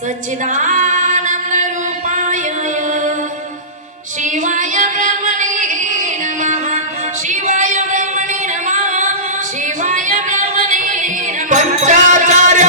सच्चिदानंद रूपाय शिवाय ब्रह्मणे नमः शिवाय ब्रह्मणे नमः शिवाय ब्रह्मणे नमः पंचाचार्य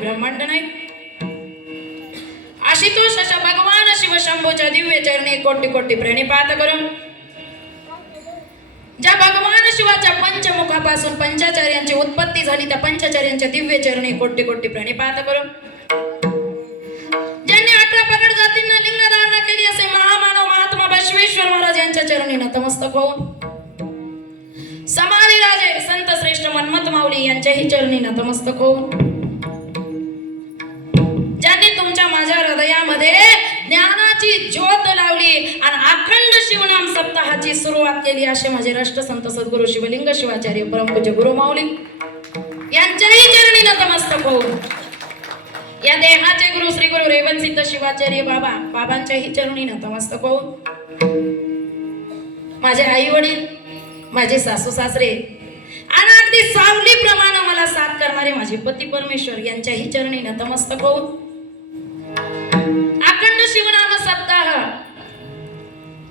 ब्रह्मांड नाही आशितोष अशा भगवान शिव शंभूच्या दिव्य चरणी कोटी कोटी प्रणिपात करून ज्या भगवान शिवाच्या पंचमुखापासून पंचाचार्यांची उत्पत्ती झाली त्या पंचाचार्यांच्या दिव्य चरणी कोटी कोटी प्रणिपात करून ज्यांनी 18 पगड जातींना लिंग धारणा केली असे महामानव महात्मा बसवेश्वर महाराज यांच्या चरणी नतमस्तक होऊन समाधी राजे संत श्रेष्ठ मन्मथ माऊली यांच्याही चरणी नतमस्तक होऊन ज्यांनी तुमच्या माझ्या हृदयामध्ये ज्ञानाची ज्योत लावली आणि अखंड शिवनाम सप्ताहाची सुरुवात केली असे माझे राष्ट्रसंत सद्गुरू शिवलिंग शिवाचार्य परमपूज्य गुरु माऊली यांच्याही चरणी नतमस्तक होऊन या देहाचे गुरु श्री गुरु रेवणसिद्ध शिवाचार्य बाबांच्याही चरणी नतमस्तक होऊन माझे आई वडील माझे सासू सासरे आणि अगदी सावलीप्रमाणे मला साथ करणारे माझे पती परमेश्वर यांच्याही चरणी नतमस्तक होऊन अखंड शिवनाम सप्ताह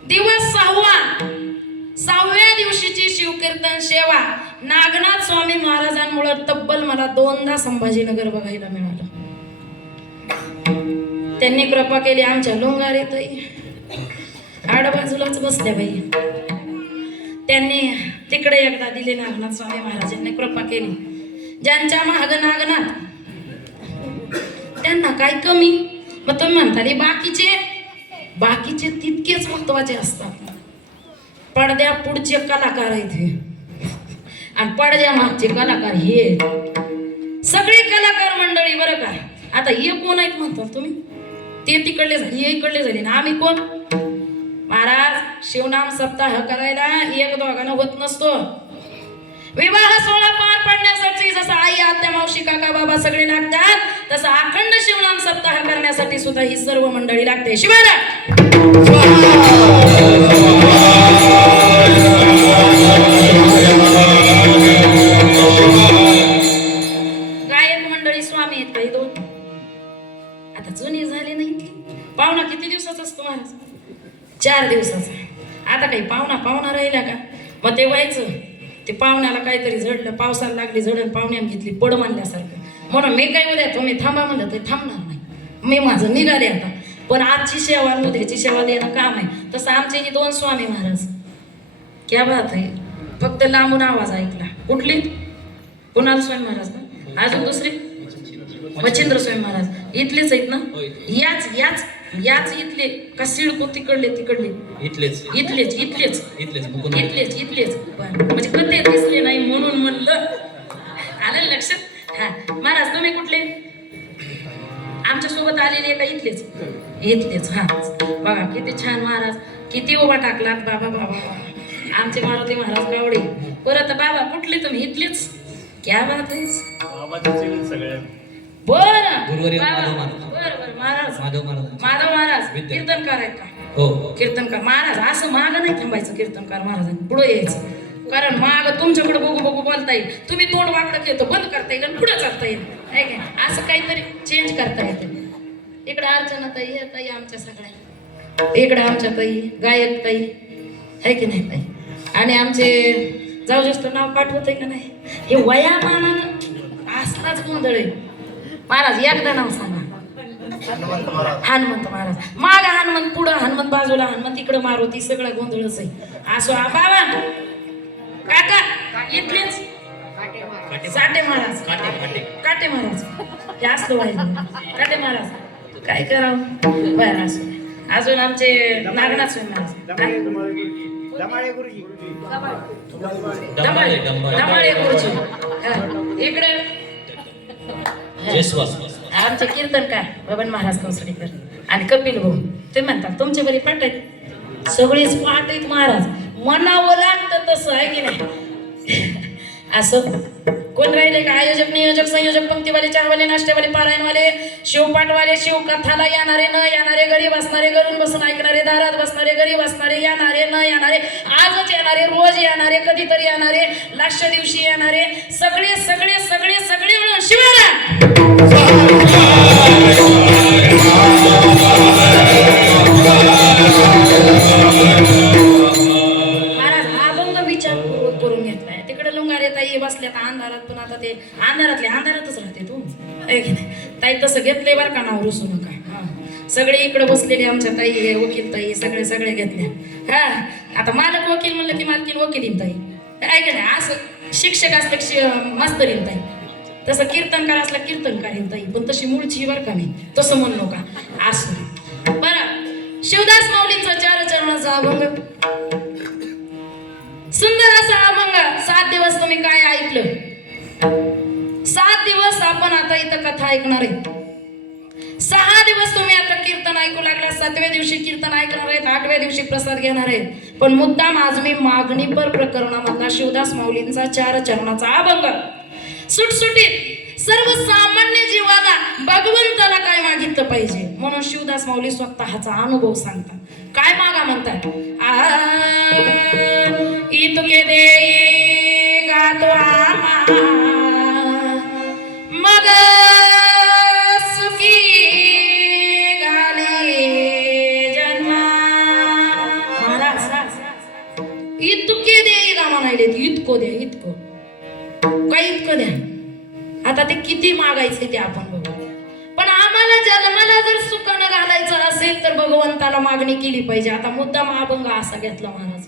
दिवस 6व्या दिवशीची शिवकीर्तन सेवा नागनाथ स्वामी महाराजांमुळे तब्बल मला 2दा संभाजीनगर बघायला मिळालं. त्यांनी कृपा केली आमच्या लोंगारेतही आडबाजूलाच बसल्या बाई त्यांनी तिकडे एकदा दिले नागनाथ स्वामी महाराजांनी कृपा केली ज्यांच्या महाग नागनाथ त्यांना काय कमी? मग तुम्ही म्हणताले बाकीचे तितकेच महत्वाचे असतात. पडद्या पुढचे कलाकार आहेत हे, आणि पडद्या मागचे कलाकार हे. सगळे कलाकार मंडळी बरं का. आता हे कोण आहेत म्हणतात तुम्ही? ते तिकडले झाले, हे इकडले झाले, ना आम्ही कोण? महाराज, शिवनाम सप्ताह करायला एक दोघांना होत नसतो. विवाह सोहळा पार पाडण्यासाठी जसं आई, आत्या, मावशी, काका, बाबा सगळे लागतात, तसं अखंड शिवनाम सप्ताह करण्यासाठी सुद्धा ही सर्व मंडळी लागते. शिवारा गायक मंडळी स्वामी आहेत काही दोन. आता जुनी झाली नाही. पाहुणा किती दिवसाचा असतो महाराज? 4 दिवसाचा. आता काही पाहुणा राहिला का? मग ते व्हायचं, ते पाहुण्याला काहीतरी झडलं, पावसाला लागली झडण, पाहुण्याने घेतली पड मानल्यासारखं. म्हणून मी काय उद्या तुम्ही थांबा म्हणलं ते थांबणार नाही. मी माझं निघाले आता. पण आजची सेवा उद्याची सेवा देणं काम आहे. तसं आमचे 2 स्वामी महाराज, क्या बात आहे. फक्त लांबून आवाज ऐकला. कुठली? कुणाल स्वामी महाराज ना? अजून दुसरे मच्छिंद्र स्वामी महाराज इथलेच आहेत ना? याच इथले का सिडको तिकडले इथलेच. म्हणजे कधी दिसले नाही म्हणून म्हणलं. आलं लक्षात? हा महाराज तुम्ही कुठले? आमच्या सोबत आलेले का इथलेच? हा बघा किती छान महाराज, किती उभा टाकलात बाबा. आमचे मारुती महाराज गावडे. परत बाबा कुठले तुम्ही? इथलेच. क्या बात आहे. बरं माधव महाराज कीर्तनकार आहेत का? हो. कीर्तनकार महाराज. असं माग नाही थांबायचं. कीर्तनकार महाराजांनी पुढे यायचं. कारण माग तुमच्याकडे बघू बोलता येईल. तुम्ही तोंड वाकडं केलं बंद करता येईल आणि पुढे चालता येईल. आहे का? असं काहीतरी चेंज करता येते. इकडे अर्चना ताई आमच्या सगळ्या, इकडे आमच्या ताई गायक ताई आहे की नाही ताई, आणि आमचे जाऊ जास्त नाव पाठवत आहे का नाही? हे वयामानानं असलाच गोंधळ आहे महाराज. एकदा नाव सांगा. हनुमंत महाराज. माग हनुमंत, पुढं हनुमंत, बाजूला हनुमंत, इकडं मारुती. सगळा गोंधळच आहे. असो बाबा काका इथलेच साठे महाराज. काटे महाराज हे असलं व्हायचं. काटे महाराज काय करावं बरं. असो अजून आमचे नागनाथ स्वामी महाराज, दमाळे गुरुजी इकडे आमचे कीर्तनकार बबन महाराज कंसडीकर आणि कपिल भाऊ. ते म्हणतात तुमच्या बरी पाठ आहेत. सगळीच पाठ आहेत महाराज. म्हणावं लागतं तसं आहे की नाही? असं कोण राहिले का? आयोजक, नियोजक, संयोजक, पंक्तीवाले, चहावाले, नाश्तेवाले, पारायणवाले, शिवपाठवाले, शिवकथाला येणारे, न येणारे, घरी बसणारे, घरून बसून ऐकणारे, दारात बसणारे, घरी बसणारे, येणारे, न येणारे, आजच येणारे, रोज येणारे, कधीतरी येणारे, लक्ष दिवशी येणारे, सगळे सगळे सगळे सगळे मिळून शिवारा. महाराज अभंग विचारपूर्वक करून घेतलाय. तिकडे लुंगारे ताई बसल्यात अंधारात, पण आता ते अंधारातच राहते तू ताई. तसं घेतलंय बरं का, नाव रुसू नका. हा सगळे इकडे बसलेले आमच्या ताई, हे वकील ताई, सगळे घेतल्या. हा आता मालक वकील म्हणलं की मालकीन वकीलीन ताई आहे का नाही? असं शिक्षक असलं मास्तरीन ताई, तसं कीर्तनकार असला कीर्तनकारीन ताई. पण तशी मूळची बरं का नाही, तसं म्हणू नका. असं बरं. शिवदास माऊलींचा 4 चरणाचा अभंग, सुंदर असा अभंग. 7 दिवस तुम्ही काय ऐकलं? 7 दिवस आपण आता इथं कथा ऐकणार आहे. 6 दिवस तुम्ही आता कीर्तन ऐकू लागला. 7व्या दिवशी कीर्तन ऐकणार आहेत. 8व्या दिवशी प्रसाद घेणार आहेत. पण मुद्दाम आज मी मागणीपर प्रकरणामधला शिवदास माऊलींचा 4 चरणाचा अभंग सुटसुटीत सर्वसामान्य जीवाला भगवंताला काय मागितलं पाहिजे म्हणून शिवदास माऊली स्वतःचा अनुभव सांगतात. काय मागा म्हणतात? इतके देई गातो आमा मग सुखी गाली जन्मा. महाराज इतके देई गा म्हणायले. इतकं द्या, इतकं काय, इतकं द्या. आता ते किती मागायचे ते आपण बघू. पण आम्हाला जन्माला जर सुखानं घालायचं असेल तर भगवंताला मागणी केली पाहिजे. आता मुद्दाम अभंग असा घेतला महाराज.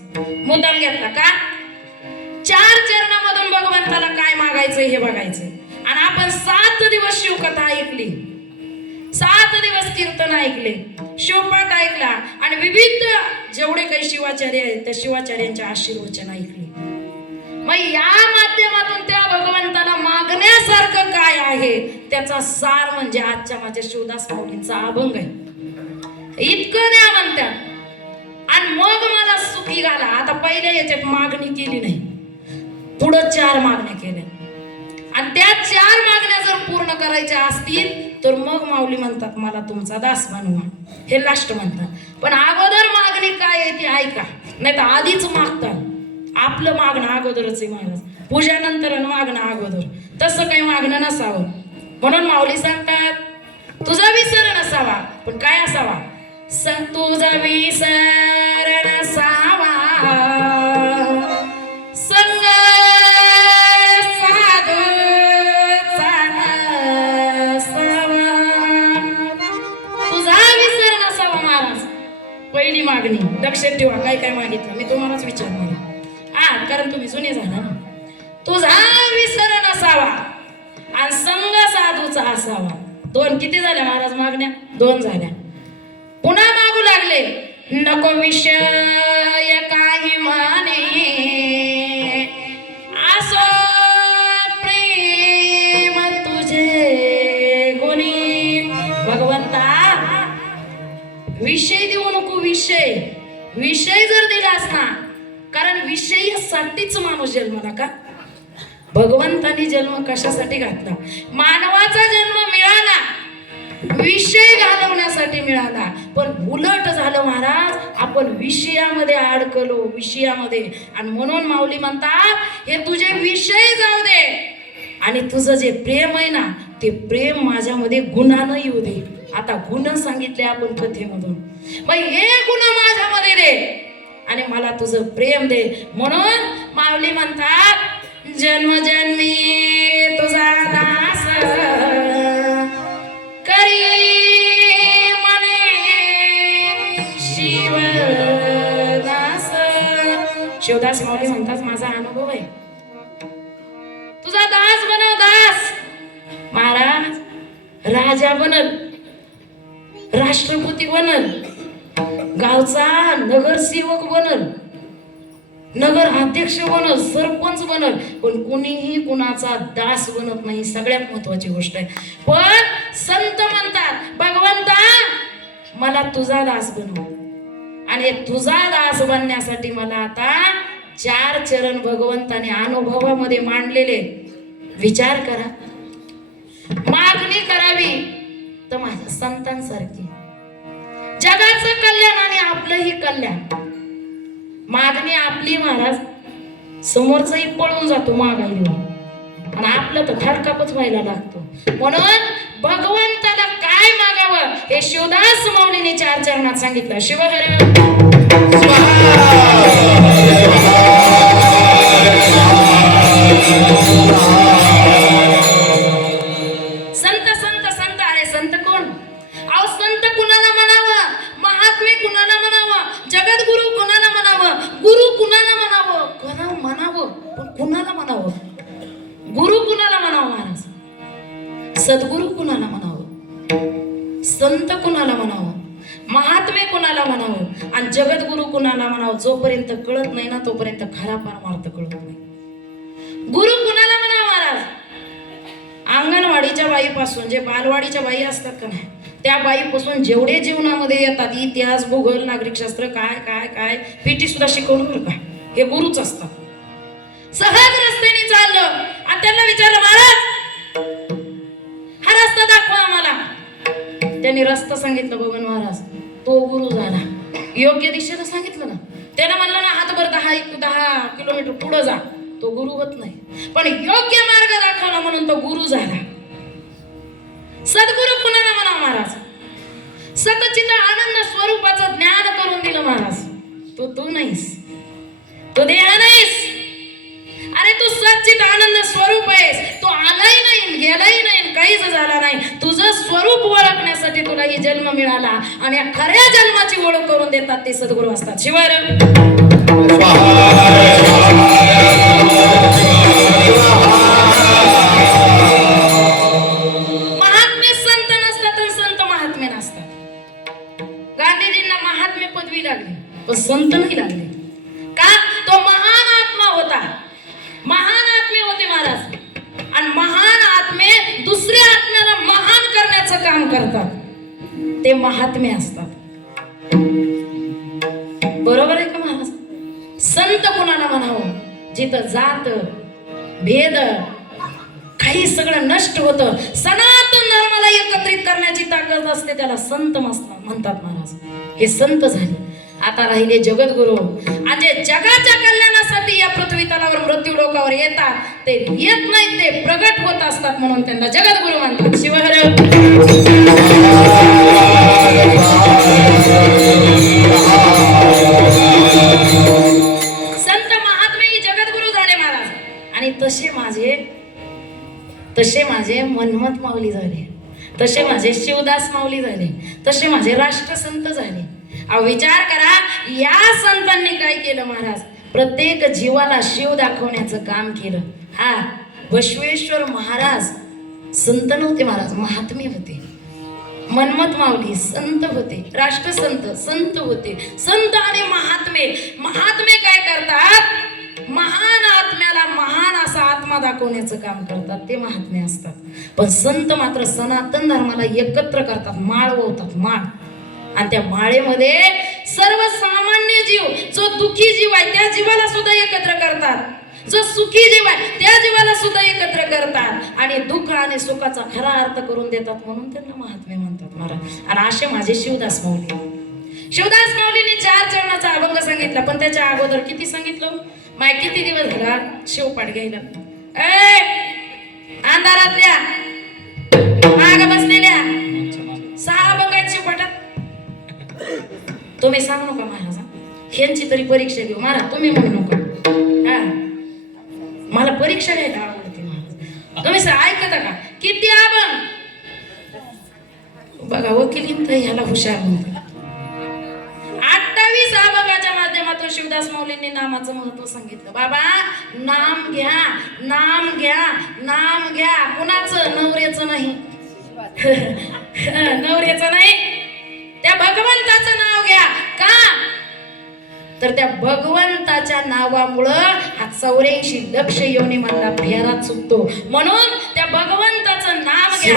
मुद्दाम घेतला का? 4 चरणामधून भगवंताला काय मागायचं हे बघायचं. आणि आपण 7 दिवस शिवकथा ऐकली. कीर्तन ऐकले, शिवपाठ ऐकला आणि विविध जेवढे काही शिवाचार्य आहेत त्या शिवाचार्यांचे आशीर्वचन ऐकले. मग या माध्यमातून त्या भगवंताला मागण्यासारखं काय आहे त्याचा सार म्हणजे आजच्या माझ्या शिवदास माऊलींचा अभंग आहे. इतकं नाही म्हणतात. आणि मग मला सुखी घाला. आता पहिल्या याच्यात मागणी केली नाही, पुढं 4 मागण्या केल्या आणि त्या 4 मागण्या जर पूर्ण करायच्या असतील तर मग माऊली म्हणतात मला तुमचा दास बनवा. हे लास्ट म्हणतात. पण अगोदर मागणी काय आहे ती ऐका, नाही तर आधीच मागतात. आपलं मागणं अगोदरच आहे महाराज, पूजानंतर मागणं अगोदर. तसं काही मागणं नसावं. म्हणून माऊली सांगतात तुझा विसर नसावा, पण काय असावा, तुझा विसर नसावा, संग साधूचा नसावा. तुझा विसर नसावा महाराज. पहिली मागणी लक्षात ठेवा. काय काय मागितलं मी तुम्हालाच विचारणार कारण तुम्ही जुने झाला ना. तुझा विसर नसावा आणि संग साधूचा असावा. 2 किती झाल्या महाराज मागण्या? 2 झाल्या. पुन्हा मागू लागले नको विषय काही म्हणे, असो प्रेम तुझे गुणी. भगवंता विषय देऊ नको. विषय जर दिलास ना, कारण विषयासाठीच माणूस जन्मला का? भगवंतानी जन्म कशासाठी घातला? मानवाचा जन्म मिळाला विषय घालवण्यासाठी मिळाला. पण उलट झालं महाराज, आपण विषयामध्ये अडकलो, विषयामध्ये. आणि म्हणून माऊली म्हणतात हे तुझे विषय जाऊ दे आणि तुझं जे प्रेम आहे ना ते प्रेम माझ्यामध्ये गुणानं येऊ दे. आता गुण सांगितले आपण कथेमधून. मग हे गुण माझ्यामध्ये दे आणि मला तुझं प्रेम दे. म्हणून माऊली म्हणतात जन्मजन्मी तुझा दास करी मने शिवदास. शिवदास माऊली म्हणतात माझा अनुभव आहे, तुझा दास बनव. दास महाराज राजा बनल, राष्ट्रपती बनल, गावचा नगरसेवक बनल, नगर अध्यक्ष बनल, सरपंच बनल, पण कुणीही कुणाचा दास बनत नाही. सगळ्यात महत्वाची गोष्ट आहे. पण संत म्हणतात भगवंता मला तुझा दास बनव. आणि तुझा दास बनण्यासाठी मला आता 4 चरण भगवंताने अनुभवामध्ये मांडलेले. विचार करा. मागणी करावी तर माझ्या संतांसारखी, जगाचं कल्याण आणि आपलंही कल्याण. मागणी आपली महाराज, समोरचाही पळून जातो मागायला आणि आपलं तर खडकापच व्हायला लागतो. म्हणून भगवंताला काय मागावं हे शिवदास माऊलीने 4 चरणात सांगितलं. शिवहर संत संत संत. अरे संत कोण? अहो संत कुणाला म्हणावं, महात्मे कुणाला म्हणावं, जगद्गुरु कुणाला म्हणावं, गुरु कुणाला म्हणावं, कोणा म्हणावं, पण कुणाला म्हणावं? गुरु कुणाला म्हणावं महाराज? सद्गुरु कुणाला म्हणावं? संत कुणाला म्हणावं? महात्मे कुणाला म्हणावं? आणि जगद्गुरु कुणाला म्हणावं? जोपर्यंत कळत नाही ना तोपर्यंत खरा परमार्थ कळत नाही. गुरु कुणाला म्हणावं महाराज? अंगणवाडीच्या बाईपासून, जे बालवाडीच्या बाई असतात का नाही, त्या बाईपासून जेवढे जीवनामध्ये येतात, इतिहास, भूगोल, नागरिकशास्त्र, काय काय काय पीटी सुद्धा शिकवलं बरं का, हे गुरुच असतात. सहज रस्त्याने चाललं आणि त्यांना विचारलं महाराज हा रस्ता दाखवा आम्हाला. त्यांनी रस्ता सांगितलं बघन महाराज, तो गुरु झाला. योग्य दिशेला सांगितलं ना, त्यानं म्हणलं ना हातभर 10 किलोमीटर पुढे जा, तो गुरु होत नाही. पण योग्य मार्ग दाखवला म्हणून तो गुरु झाला. सद्गुरु कुणाला म्हणा महाराज? सतचित आनंद स्वरूपाचं ज्ञान करून दिलं महाराज. तू नाहीस, तो देह नाहीस. अरे तू सच्चित आनंद स्वरूप आहेस. तू आलाही नाही, गेलाही नाही, काहीच झाला नाही. तुझं स्वरूप ओळखण्यासाठी तुला ही जन्म मिळाला आणि या खऱ्या जन्माची ओळख करून देतात ते सद्गुरू असतात. शिवाय महात्मे संत नसतात आणि संत महात्मे नसतात. करतात ते महात्मे असतात. बरोबर आहे का महाराज? संत कोणाला म्हणावं? जिथं जात भेद काही सगळं नष्ट होतं, सनातन धर्माला एकत्रित करण्याची ताकद असते, त्याला संत म्हणतात महाराज. हे संत झाले. आता राहिले जगद्गुरु, आणि जे जगाच्या कल्याणासाठी या पृथ्वी तलावर मृत्यू लोकावर येतात, ते येत नाहीत, ते प्रगट होत असतात, म्हणून त्यांना जगद्गुरु म्हणतात. शिवहर संत महात्मे ही जगद्गुरु झाले महाराज. आणि तसे माझे मनमत माऊली झाले, तसे माझे शिवदास माऊली झाले, तसे माझे राष्ट्रसंत झाले. अहो विचार करा, या संतांनी काय केलं महाराज? प्रत्येक जीवाला शिव दाखवण्याचं काम केलं. हा, बसवेश्वर महाराज संत नव्हते महाराज, महात्मे होते. मनमत माऊली संत होते, राष्ट्रसंत संत होते. संत आणि महात्मे काय करतात? महान आत्म्याला महान असा आत्मा दाखवण्याचं काम करतात, ते महात्मे असतात. पण संत मात्र सनातन धर्माला एकत्र करतात, माळ ओवतात, माळ. आणि त्या माळेमध्ये सर्वसामान्य जीव, जो दुःखी जीव आहे त्या जीवाला सुद्धा एकत्र करतात, जो सुखी जीव आहे त्या जीवाला सुद्धा एकत्र करतात, आणि दुःख आणि सुखाचा खरा अर्थ करून देतात, म्हणून त्यांना महात्मे म्हणतात महाराज. आणि असे माझे शिवदास माऊलीने 4 चरणाचा अभंग सांगितला. पण त्याच्या अगोदर किती सांगितलं? माय किती दिवस झाला शिवपाठ घ्यायला? अंधारातल्या माग बसलेल्या 6 अभंग आहेत शिवपाठात. तुम्ही सांगू नका महाराज, ह्यांची तरी परीक्षा घेऊ महाराज, तुम्ही म्हणू नका. हा, मला परीक्षा घ्यायला आवडते महाराज. तुम्ही ऐकता का? किती अभंग बघा, वकिलीन तर ह्याला हुशार म्हणतात. 28 अभंगाच्या माध्यमातून शिवदास माऊलींनी नामाचं महत्व सांगितलं. बाबा, नाम घ्या, नाम घ्या, नाम घ्या. कुणाचं? नवऱ्याचं नाही, नवऱ्याचं नाही, त्या भगवंताचं नाव घ्या. का? तर त्या भगवंताच्या नावामुळं हा 84 लक्ष योनी मधला फेरा चुकतो. म्हणून त्या भगवंताचं नाव घ्या.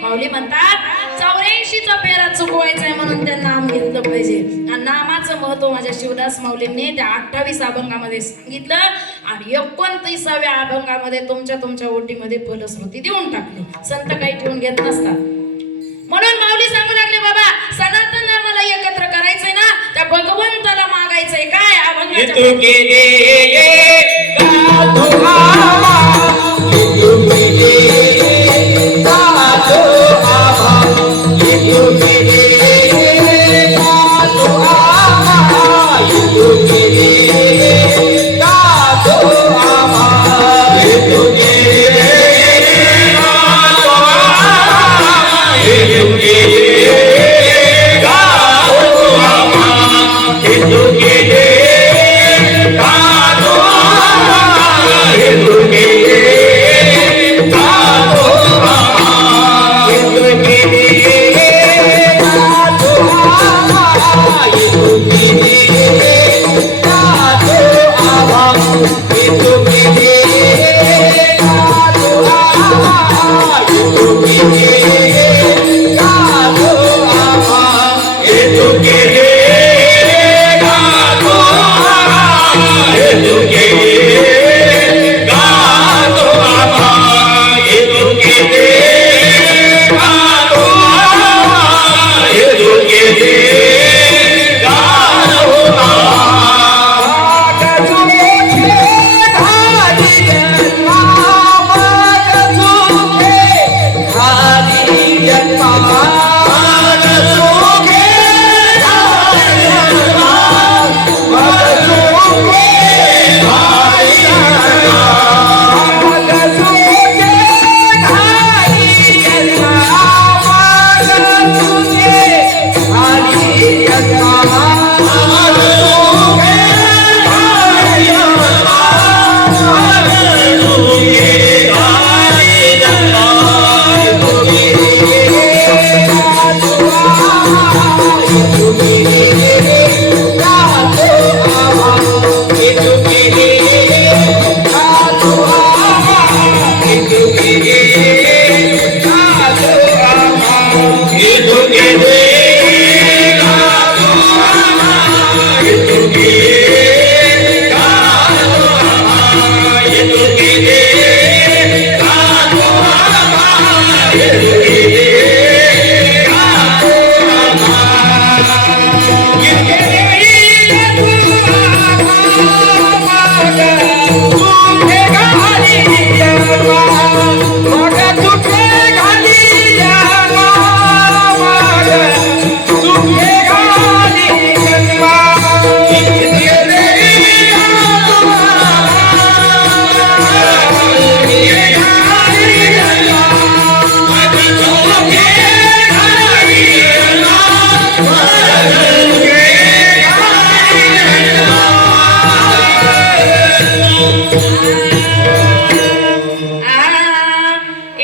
माऊली म्हणतात 84चा फेरा चुकवायचा आहे, म्हणून त्या नाम घेतलं पाहिजे. आणि नामाचं महत्व माझ्या शिवदास माऊलींनी त्या 28 अभंगामध्ये सांगितलं, आणि 29व्या अभंगामध्ये तुमच्या ओटीमध्ये फलश्रुती देऊन टाकली. संत काही ठेवून घेत नसतात. म्हणून माऊली सांगू लागले, बाबा सनातन धर्माला एकत्र करायचंय ना, त्या भगवंताला मागायचंय. काय अभंगाच्या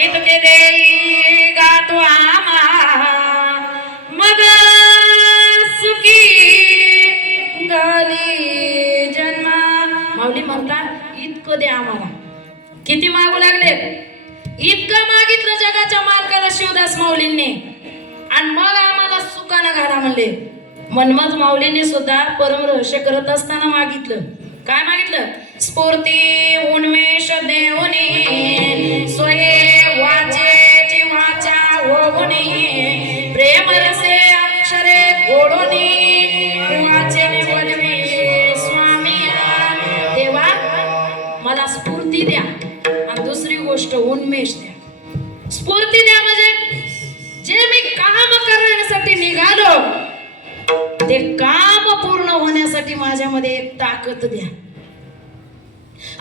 इतके देई गातो आमा मग सुखी गाली जन्मा. माऊली म्हणतात इतकं दे आम्हाला. किती मागू लागले? इतकं मागितलं जगाच्या मालकाला शिवदास माऊलींनी आणि मग आम्हाला सुखानं घाला म्हणले. मनमत माऊलींनी सुद्धा परम रहस्य करत असताना मागितलं. काय मागितलं? स्फूर्ती उन्मेष देवनी सोये वाचेची वाचा होऊनी प्रेम रसे अक्षरे गोडोनी वाचे निवडवी स्वामी. देवा मला स्फूर्ती द्या आणि दुसरी गोष्ट उन्मेष द्या. स्फूर्ती द्या म्हणजे जे मी काम करण्यासाठी निघालो ते काम पूर्ण होण्यासाठी माझ्यामध्ये एक ताकद द्या.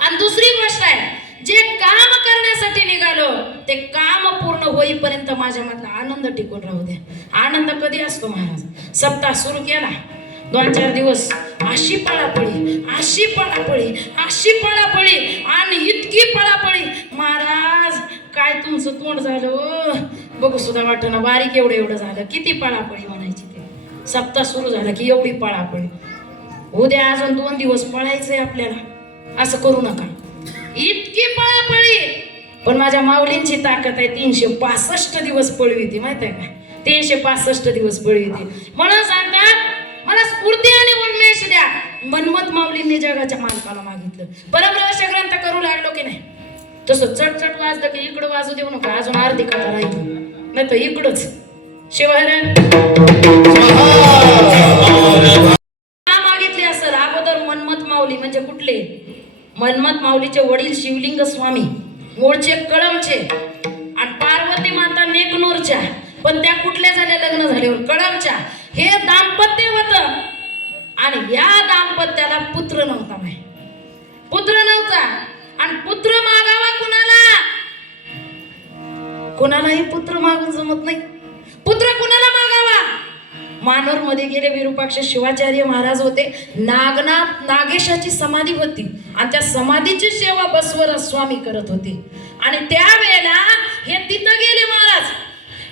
आणि दुसरी गोष्ट आहे जे काम करण्यासाठी निघालो ते काम पूर्ण होईपर्यंत माझ्यामधला आनंद टिकून राहू द्या. आनंद कधी असतो महाराज? सप्ताह सुरू केला 2-4 दिवस अशी पळापळी अशी पळापळी अशी पळापळी आणि इतकी पळापळी. महाराज काय तुमचं तोंड झालं बघू सुद्धा वाटणं. बारीक एवढं एवढं झालं. किती पळापळी म्हणायची ते. सप्ताह सुरू झाला की एवढी पळापळी. उद्या अजून 2 दिवस पळायचंय आपल्याला. असं करू नका. इतकी पळापळी. पण माझ्या माऊलींची ताकद आहे. 365 दिवस पळवी ती. माहित आहे का? 365 दिवस पळवी ती. म्हणून सांगतात मला स्फूर्ती आणि उन्मेष द्या. मनमत माऊलींनी जगाच्या मालकाला मागितलं. परमरहस्य ग्रंथ करू लागलो की नाही तसं चटचट वाजलं की इकडं वाजू देऊ नका. अजून अर्धी कथा राहिली नाही तर इकडंच शिवहरण मागितली असेल. अगोदर मनमत माऊली म्हणजे कुठले? मनमत माऊलीचे वडील शिवलिंग स्वामी मूळचे कळमचे आणि पार्वती माता नेकनूरच्या. पण त्या कुठल्या झाल्या? लग्न झाल्यावर कळमच्या. हे दाम्पत्य होतं आणि या दाम्पत्याला पुत्र नव्हता. पुत्र नव्हता आणि पुत्र मागावा कुणाला? कुणालाही पुत्र मागून जमत नाही. पुत्र कुणाला मागावा? मानोर मध्ये गेले विरूपाक्ष शिवाचार्य महाराज होते. नागनाथ नागेशाची समाधी होती आणि त्या समाधीची सेवा बसवराज स्वामी करत होते. आणि त्यावेळेला हे तिथं गेले महाराज.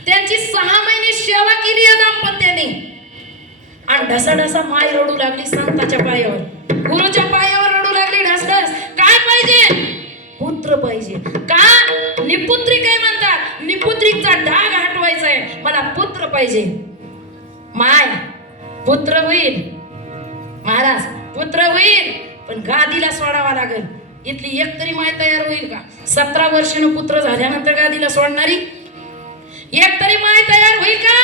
त्यांची 6 महिने सेवा केली या दाम्पत्याने आणि ढसाढसा माय रडू लागली संताच्या पायावर. गुरुच्या पायावर रडू लागली ढसढस. काय पाहिजे? पुत्र पाहिजे. का? निपुत्रिक आहे म्हणतात. निपुत्रिकचा डाग हटवायचा आहे. मला पुत्र पाहिजे. माय पुत्र होईल महाराज, पुत्र होईल पण गादीला सोडावा लागेल. इथली एक तरी माय तयार होईल का? 17 वर्षानं पुत्र झाल्यानंतर गादीला सोडणारी एक तरी माय तयार होईल का?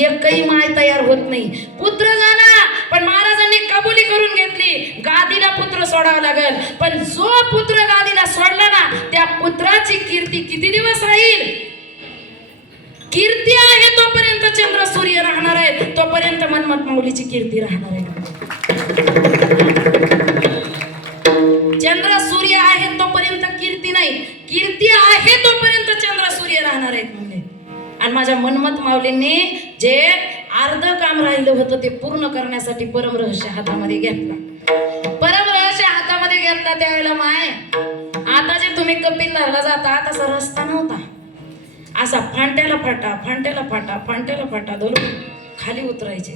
एकही माय तयार होत नाही. पुत्र झाला पण महाराजांनी कबुली करून घेतली. गादीला पुत्र सोडावं लागेल. पण जो पुत्र गादीला सोडला ना त्या पुत्राची कीर्ती किती दिवस राहील? कीर्ती आहे तोपर्यंत चंद्र सूर्य राहणार आहे. तोपर्यंत मनमत माऊलीची कीर्ती राहणार आहे. चंद्र सूर्य आहे तोपर्यंत कीर्ती नाही. कीर्ती आहे तोपर्यंत चंद्र सूर्य राहणार आहेत म्हणजे. आणि माझ्या मनमत माऊलींनी जे अर्ध काम राहिलं होतं ते पूर्ण करण्यासाठी परमरहस्य हातामध्ये घेतला. परमरहस्य हातामध्ये घेतला त्यावेळेला माय आता जे तुम्ही कपिलधारला जाता तसा रस्ता नव्हता. असा फांट्याला फाटा फांट्याला फाटा फांट्याला फाटा धरून खाली उतरायचे.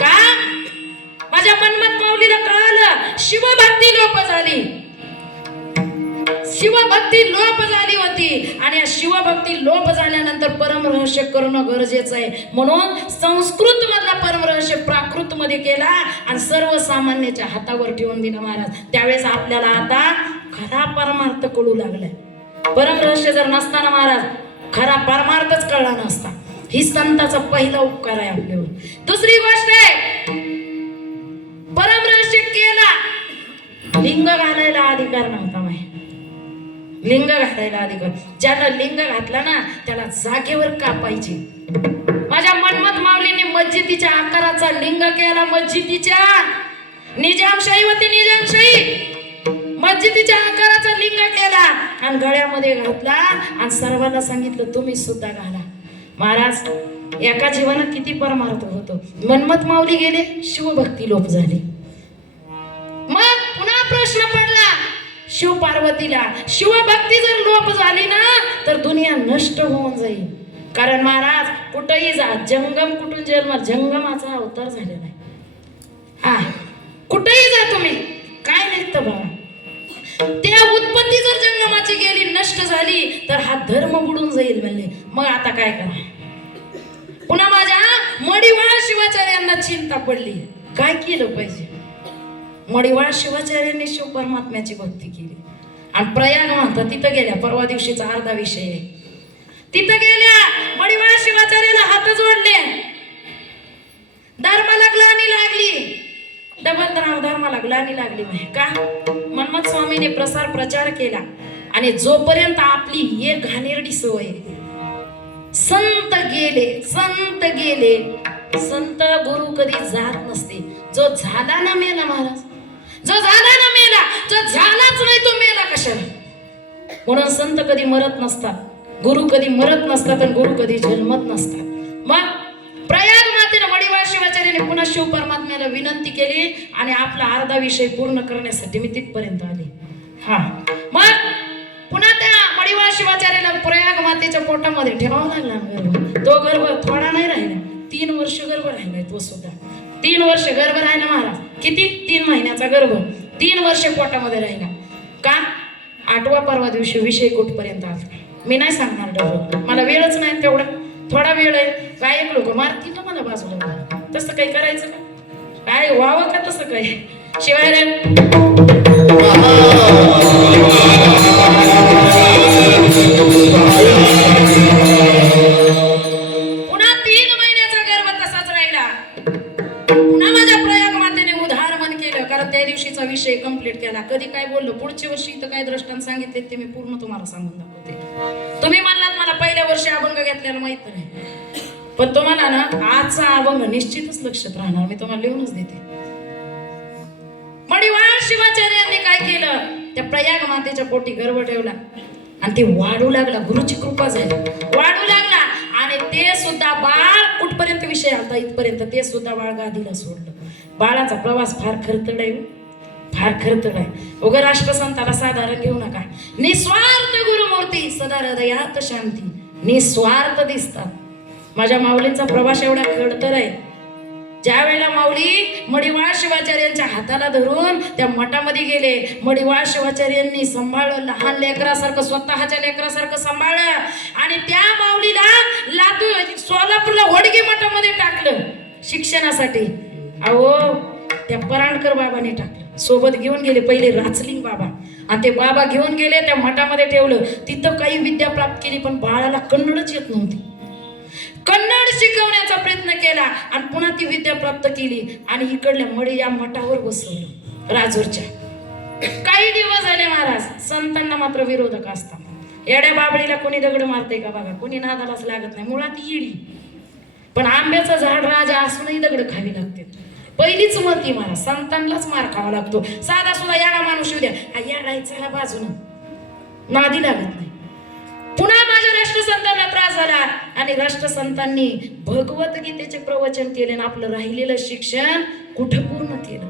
का? माझ्या मनमत माऊलीला कळालं शिवभक्ती लोप झाली. शिवभक्ती लोप झाली होती आणि या शिवभक्ती लोप झाल्यानंतर परमरहस्य करणं गरजेचं आहे. म्हणून संस्कृत मधला परमरहस्य प्राकृत मध्ये केला आणि सर्वसामान्याच्या हातावर ठेवून दिला महाराज. त्यावेळेस आपल्याला आता खरा परमार्थ कळू लागलाय. परमरहस्य जर नसताना महाराज खरा परमार्थच कळला नसता. ही संताचा पहिला उपकार आहे आपल्यावर. दुसरी गोष्ट आहे, परमरहस्य केला, लिंग घालायला अधिकार नव्हता माय. लिंग घालायला अधिकार, ज्याला लिंग घातला ना त्याला जागेवर कापायचे. माझ्या मनमत माऊलीने मस्जिदीच्या आकाराचा लिंग केला. मस्जिदीच्या निजामशाही होती, निजामशाही मस्जिदीच्या आकाराचा लिंग केला आणि गळ्यामध्ये घातला आणि सर्वांना सांगितलं तुम्ही सुद्धा घाला. महाराज एका जीवनात किती परमार्थ होतो. मनमत माऊली गेले, शिवभक्ती लोप झाली. मग पुन्हा प्रश्न पडला शिव पार्वतीला, शिवभक्ती जर लोप झाली ना तर दुनिया नष्ट होऊन जाईल. कारण महाराज कुठेही जा, जंगम कुठून जन्म, जंगमाचा अवतार झालेला आहे. हा कुठेही जा तुम्ही, काय निघतं बाबा. त्या उत्पत्ती जर जंगमाची गेली, नष्ट झाली तर हा धर्म बुडून जाईल म्हणले. मग आता काय करा. पुन्हा माझ्या मडिवाळ शिवाचार्यांना चिंता पडली, काय केलं पाहिजे. मडिवाळ शिवाचार्यांनी शिव परमात्म्याची भक्ती केली आणि प्रयाग म्हणतात तिथं गेल्या. परवा दिवशीचा अर्धा विषय आहे. तिथं गेल्या, मडिवाळ शिवाचार्याला हात जोडले. धर्माला ग्लानी लागली, डबल धर्माला ग्लानी लागली. का मनमत स्वामीने प्रसार प्रचार केला आणि जोपर्यंत आपली एक घाणेरडी सवय, संत गेले, संत गेले, संत गुरु कधी जात नसते. जो झाला ना मेला महाराज, जो झाला ना मेला, जो झालाच नाही तो मेला कशाला. म्हणून संत कधी मरत नसतात, गुरु कधी मरत नसतात आणि गुरु कधी जन्मत नसतात. मग प्रयाग मातेने मडिवाळ शिवाचार्याने पुन्हा शिव परमात्म्याला विनंती केली आणि आपला अर्धा विषय पूर्ण करण्यासाठी मी तिथपर्यंत आले. हा मग पुन्हा त्या मडिवाळ शिवाचार्याला प्रयाग मातेच्या पोटामध्ये ठेवावा लागला गर्भ. तो गर्भ थोडा नाही राहिला, 3 वर्ष गर्भ राहिलाय तो सुद्धा. 3 वर्ष गर्भ राहिला महाराज. किती? 3 महिन्याचा गर्भ 3 वर्ष पोटामध्ये राहिला. का? 8वा परवा दिवशी विषय कुठपर्यंत आला मी नाही सांगणार डबल, मला वेळच नाही तेवढा. थोडा वेळ आहे. काय एक लोक मारतील ना मला बाजूला, तसं काही करायचं का? काय व्हावं का तसं काही? शिवाय रे पुन्हा 3 महिन्याचा गर्भ तसाच राहिला. पुन्हा माझ्या प्रयाग मातेने उदाहरण केलं, कारण त्या दिवशीचा विषय कंप्लीट केला. कधी काय बोललो, पुढच्या वर्षी इथं काय दृष्टांत सांगितले ते मी पूर्ण तुम्हाला सांगून दाखवते. तुम्ही म्हणलात मला पहिल्या वर्षी अभंग घेतलेला माहित नाही, पण तुम्हाला ना आजचा अभंग निश्चितच लक्षात राहणार. मी तुम्हाला लिहूनच देते. मडिवाळ शिवाचार्यांनी काय केलं, त्या प्रयाग मातेच्या पोटी गर्भ ठेवला आणि ते वाढू लागला. गुरुची कृपा झाली, वाढू लागला आणि ते सुद्धा बाळ कुठपर्यंत विषय आलता इथपर्यंत, ते सुद्धा बाळ गादीला सोडलं. बाळाचा प्रवास फार खरतड आहे, फार खरतड आहे. उगा राष्ट्रसंताला साधारण घेऊ नका. निस्वार्थ गुरुमूर्ती सदा हृदयात शांती, निस्वार्थ दिसतात. माझ्या माऊलींचा प्रवास एवढा खडतर आहे. ज्या वेळेला माऊली मडिवाळ शिवाचार्यांच्या हाताला धरून त्या मठामध्ये गेले, मडिवाळ शिवाचार्यांनी सांभाळलं, लहान लेकरासारखं, स्वतःच्या लेकरासारखं सांभाळलं आणि त्या माऊलीला लातूर सोलापूरला वडगी मठामध्ये टाकलं शिक्षणासाठी. अहो त्या परांडकर बाबांनी टाकलं, सोबत घेऊन गेले. पहिले राचलिंग बाबा आणि ते बाबा घेऊन गेले, त्या मठामध्ये ठेवलं. तिथं काही विद्या प्राप्त केली, पण बाळाला कन्नडच येत नव्हती. कन्नड शिकवण्याचा प्रयत्न केला आणि पुन्हा ती विद्या प्राप्त केली आणि इकडल्या मडी या मठावर बसवलं राजूरच्या. काही दिवस झाले महाराज, संतांना मात्र विरोधक असतात. येड्या बाबळीला कोणी दगड मारते का बघा, कोणी नादालाच लागत नाही. मुळात येडी, पण आंब्याचं झाड राजा असूनही दगड खावी लागते. पहिलीच मती महाराज, संतांनाच मार खावा लागतो. साधा सुद्धा याडा माणूस येऊ द्या, हा याडायचा बाजून नादी लागत नाही. पुन्हा माझ्या राष्ट्रसंतांना त्रास झाला आणि राष्ट्रसंतांनी भगवद्गीतेचे प्रवचन केले आणि आपलं राहिलेलं शिक्षण कुठं पूर्ण केलं.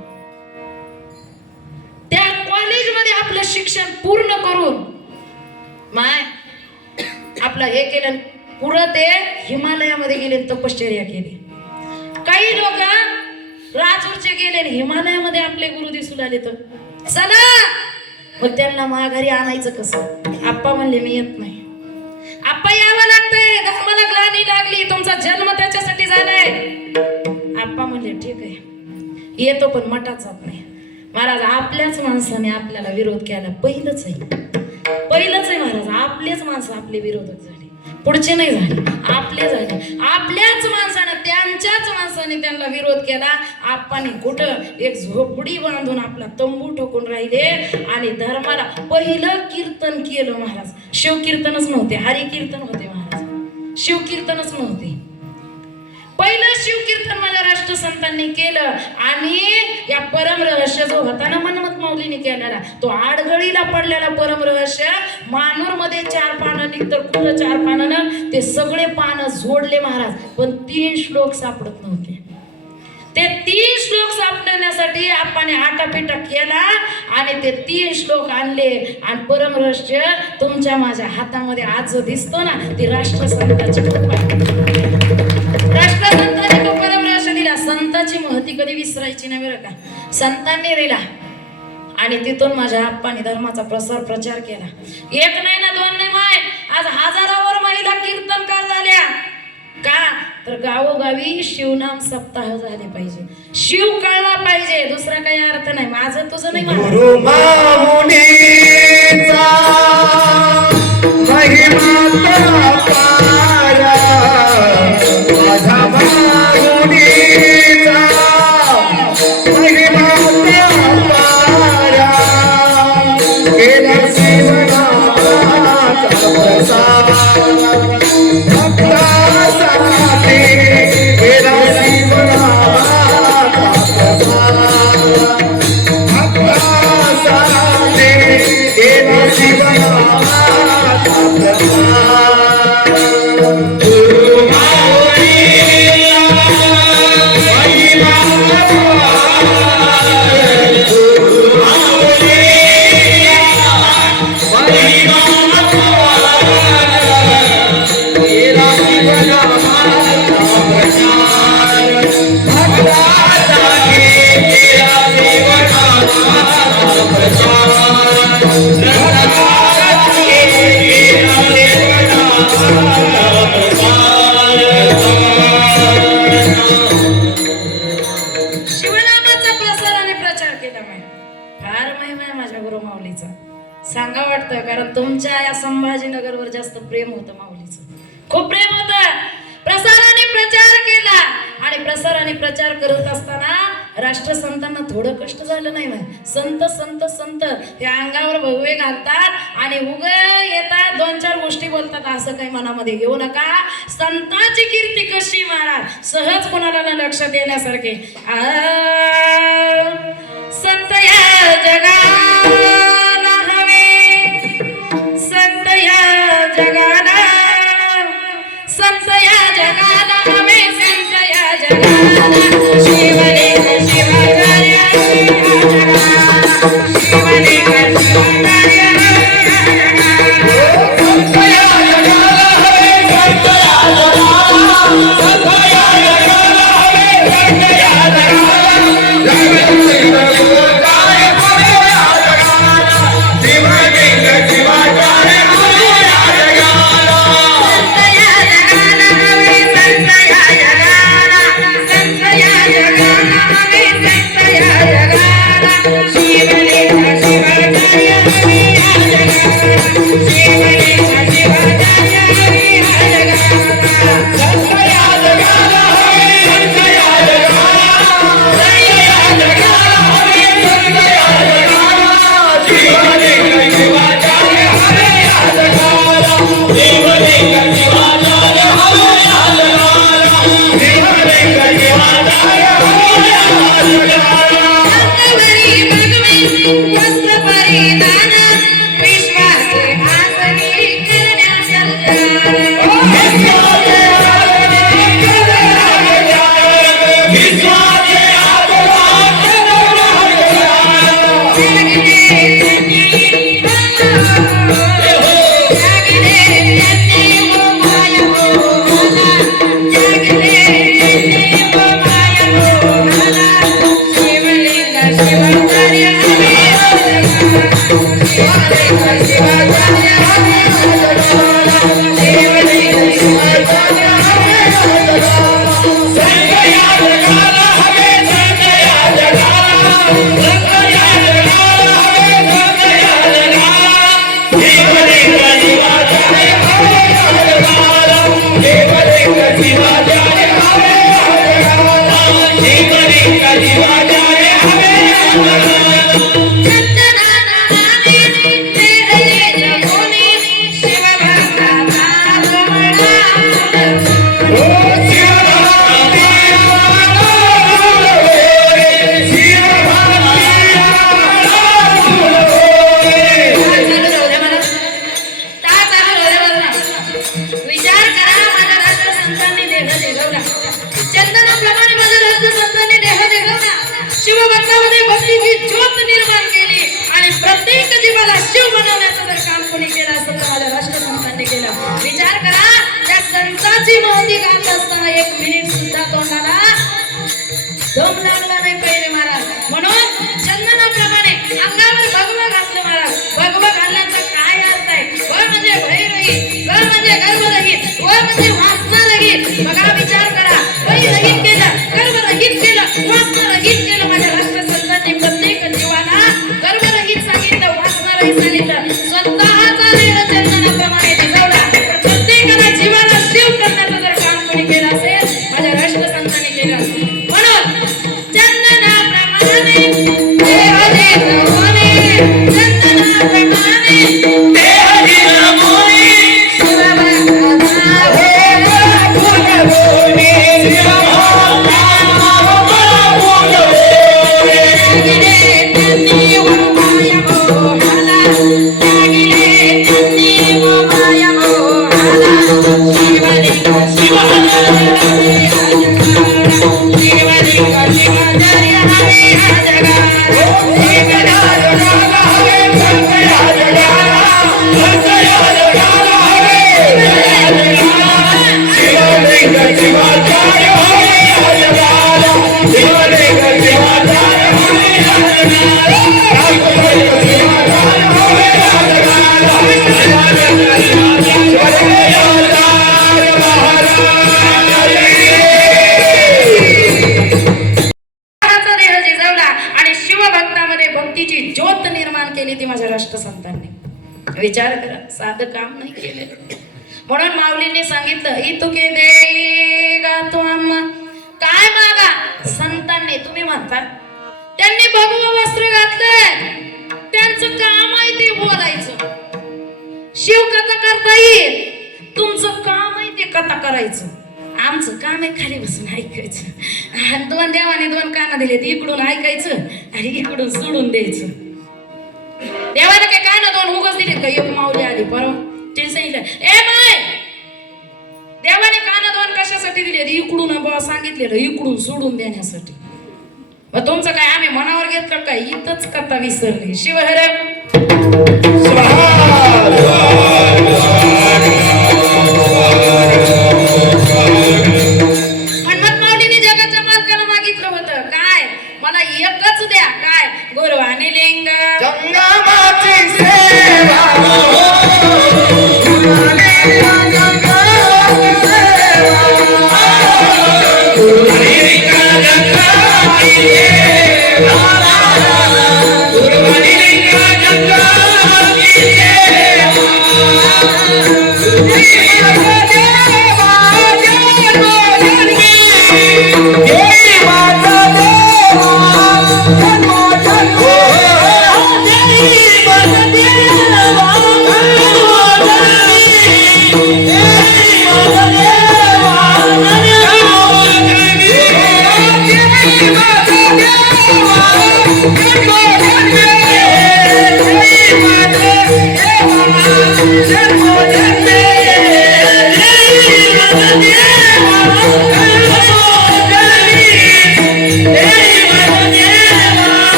त्या कॉलेजमध्ये आपलं शिक्षण पूर्ण करून माय आपलं हे केलं. पुढं ते हिमालयामध्ये गेले, तपश्चर्या केली. काही लोक राजूरचे गेले, हिमालयामध्ये आपले गुरु दिसू आले. तर चला, मग त्यांना माघारी आणायचं कसं? आप्पा म्हणले मी येत नाही. आप्पा यावं लागतंय, धर्माला ग्लानी लागली, तुमचा जन्म त्याच्यासाठी झालाय. आप्पा म्हणले ठीक आहे येतो, पण मठात जात नाही. महाराज आपल्याच माणसाने आपल्याला विरोध केला. पहिलंच आहे महाराज. आपलेच माणसं आपले विरोधक झाले, पुढचे नाही झाले, आपले झाले. आपल्याच माणसाने त्यांच्याच माणसाने त्यांना विरोध केला. आपण कुठं एक झोपडी बांधून आपला तंबू ठोकून राहिले आणि धर्माला पहिलं कीर्तन केलं महाराज. शिवकीर्तनच नव्हते, हरिकीर्तन होते महाराज, शिवकीर्तनच नव्हते. पहिलं शिवकीर्तन माझ्या राष्ट्रसंतांनी केलं आणि या परमरहस्य जो होता ना मनमत माऊलीने केलेला, तो आडगळीला पडलेला परमरहस्य मानूर मध्ये 4 पानं निघतं, कुठं 4 पानं, ते सगळे पानं जोडले महाराज, पण 3 श्लोक सापडत नव्हते. ते 3 श्लोक सापडण्यासाठी आपण आटापिटा केला आणि ते 3 श्लोक आणले आणि परमरहस्य तुमच्या माझ्या हातामध्ये आज जो दिसतो ना, ती राष्ट्रसंताची कृपा. राष्ट्रसंतांनी तो परमरहस्य दिला. संताची महती कधी विसरायची नाही बरं का. संतांनी दिला आणि तिथून माझ्या आप्पांनी धर्माचा प्रचार केला. 1 नाही ना 2 नाही माय, आज हजारावर महिला कीर्तनकार झाल्या. का तर गावोगावी शिवनाम सप्ताह झाले पाहिजे, शिव कळला पाहिजे, दुसरा काही अर्थ नाही. माझं तुझं नाही. गुरु मामुनीचा महिमा पारा, माझा मामुनीचा महिमा पारा, केला शिवनामाचा प्रसार, भक्तासाठी केला शिवनामाचा प्रसार, भक्तासाठी केला शिवनामाचा प्रसार. गुरु माऊलीचा महिमा पार, गुरु माऊलीचा महिमा पार, केला शिवनामाचा प्रसार, भक्तासाठी केला शिवनामाचा प्रसार, भक्तासाठी केला शिवनामाचा प्रसार. शिवनामाचा प्रसार आणि प्रचार केला. फार महिमा आहे माझ्या गुरु माऊलीचा. सांगा वाटतं, कारण तुमच्या या संभाजीनगरवर जास्त प्रेम होतं माऊलीचं, खूप प्रेम होतं. प्रसाराने प्रचार केला आणि प्रसाराने प्रचार करत असताना राष्ट्रसंतांना थोडं कष्ट झालं नाही. संत संत संत ते अंगावर भगवे घालतात आणि उग येतात 2-4 गोष्टी बोलतात, असं काही मनामध्ये घेऊ नका. संतांची कीर्ती कशी महाराज, सहज कोणाला लक्षात येण्यासारखे. संत या जगाला हवे, संत या जगाला, संत या जगाला हवे, संत या जगाला, शिवलिंग शिवाचार्य शिवलिंग शिवाचार्य. संत या जगाला हवे, संत या जगाला, संत या जगाला हवे, संत या जगाला, शिवलिंग शिवाचार्य शिवलिंग शिवाचार्य. संत या जगाला हवे, संत या जगाला, संत या बोलताना 1 मिनिट सुद्धा तोंडाला दम लागला नाही पहिले महाराज. म्हणून चंदनाप्रमाणे अंगावर भगवा घातलं महाराज. भगवा घालण्याचा काय अर्थ आहे? व म्हणजे भयरहित, ग म्हणजे गर्भरहित, व म्हणजे वासनारहित. बघा विचार करा, भयरहित केलं, गर्भरहित केलं, वासनारहित केलं. माझ्या राष्ट्रसंतांनी प्रत्येक जीवाला गर्भरहित सांगितलं, वासनारहित सांगितलं. स्वतःचा देह चंदनाप्रमाणे भिजवला. प्रत्येकाला जीवाला शिव करण्याचं जर काम कोणी केलं असेल, माझ्या राष्ट्रसंतांनी केलं. म्हणून चंदनाप्रमाणे देह जिरवणे, चंदनाप्रमाणे देह जिरवणे, शिवभक्ताचा फुलवणे, शिवभक्ताचा फुलवणे. त्यागिले त्यांनी माया मोहाला, त्यागिले त्यांनी माया मोहाला. शिवलिंग शिवाचार्य हरे हा जगाला. भक्तीची ज्योत निर्माण केली ती माझ्या राष्ट्रसंतांनी. विचार करा, साधं काम नाही केले. म्हणून माऊलींनी सांगितलं, इतुके देगा तू आम्हा, काय मागा. संतांनी तुम्ही म्हणता त्यांनी भगवं वस्त्र घातलंय, त्यांचं काम आहे ते बोलायचं. शिवकथा करता येईल, तुमचं काम आहे ते कथा करायचं. आमचं काम आहे खाली बसून ऐकायचं. आणि 2 देवाने 2 कान दिलेत, इकडून ऐकायचं आणि इकडून सोडून द्यायचं. देवाने काय कान 2 उगाच दिलेत का? एक माऊली आली परवा, तिने सांगितलं, ए माय, देवाने कान 2 कशासाठी दिले? इकडून बाबा सांगितलेलं, इकडून सोडून देण्यासाठी. मग तुमचं काय आम्ही मनावर घेतलं काय? इथंच कथा विसरली. शिवहर एकच द्या, काय? गुरु आणि लिंग, जंगमाची सेवा,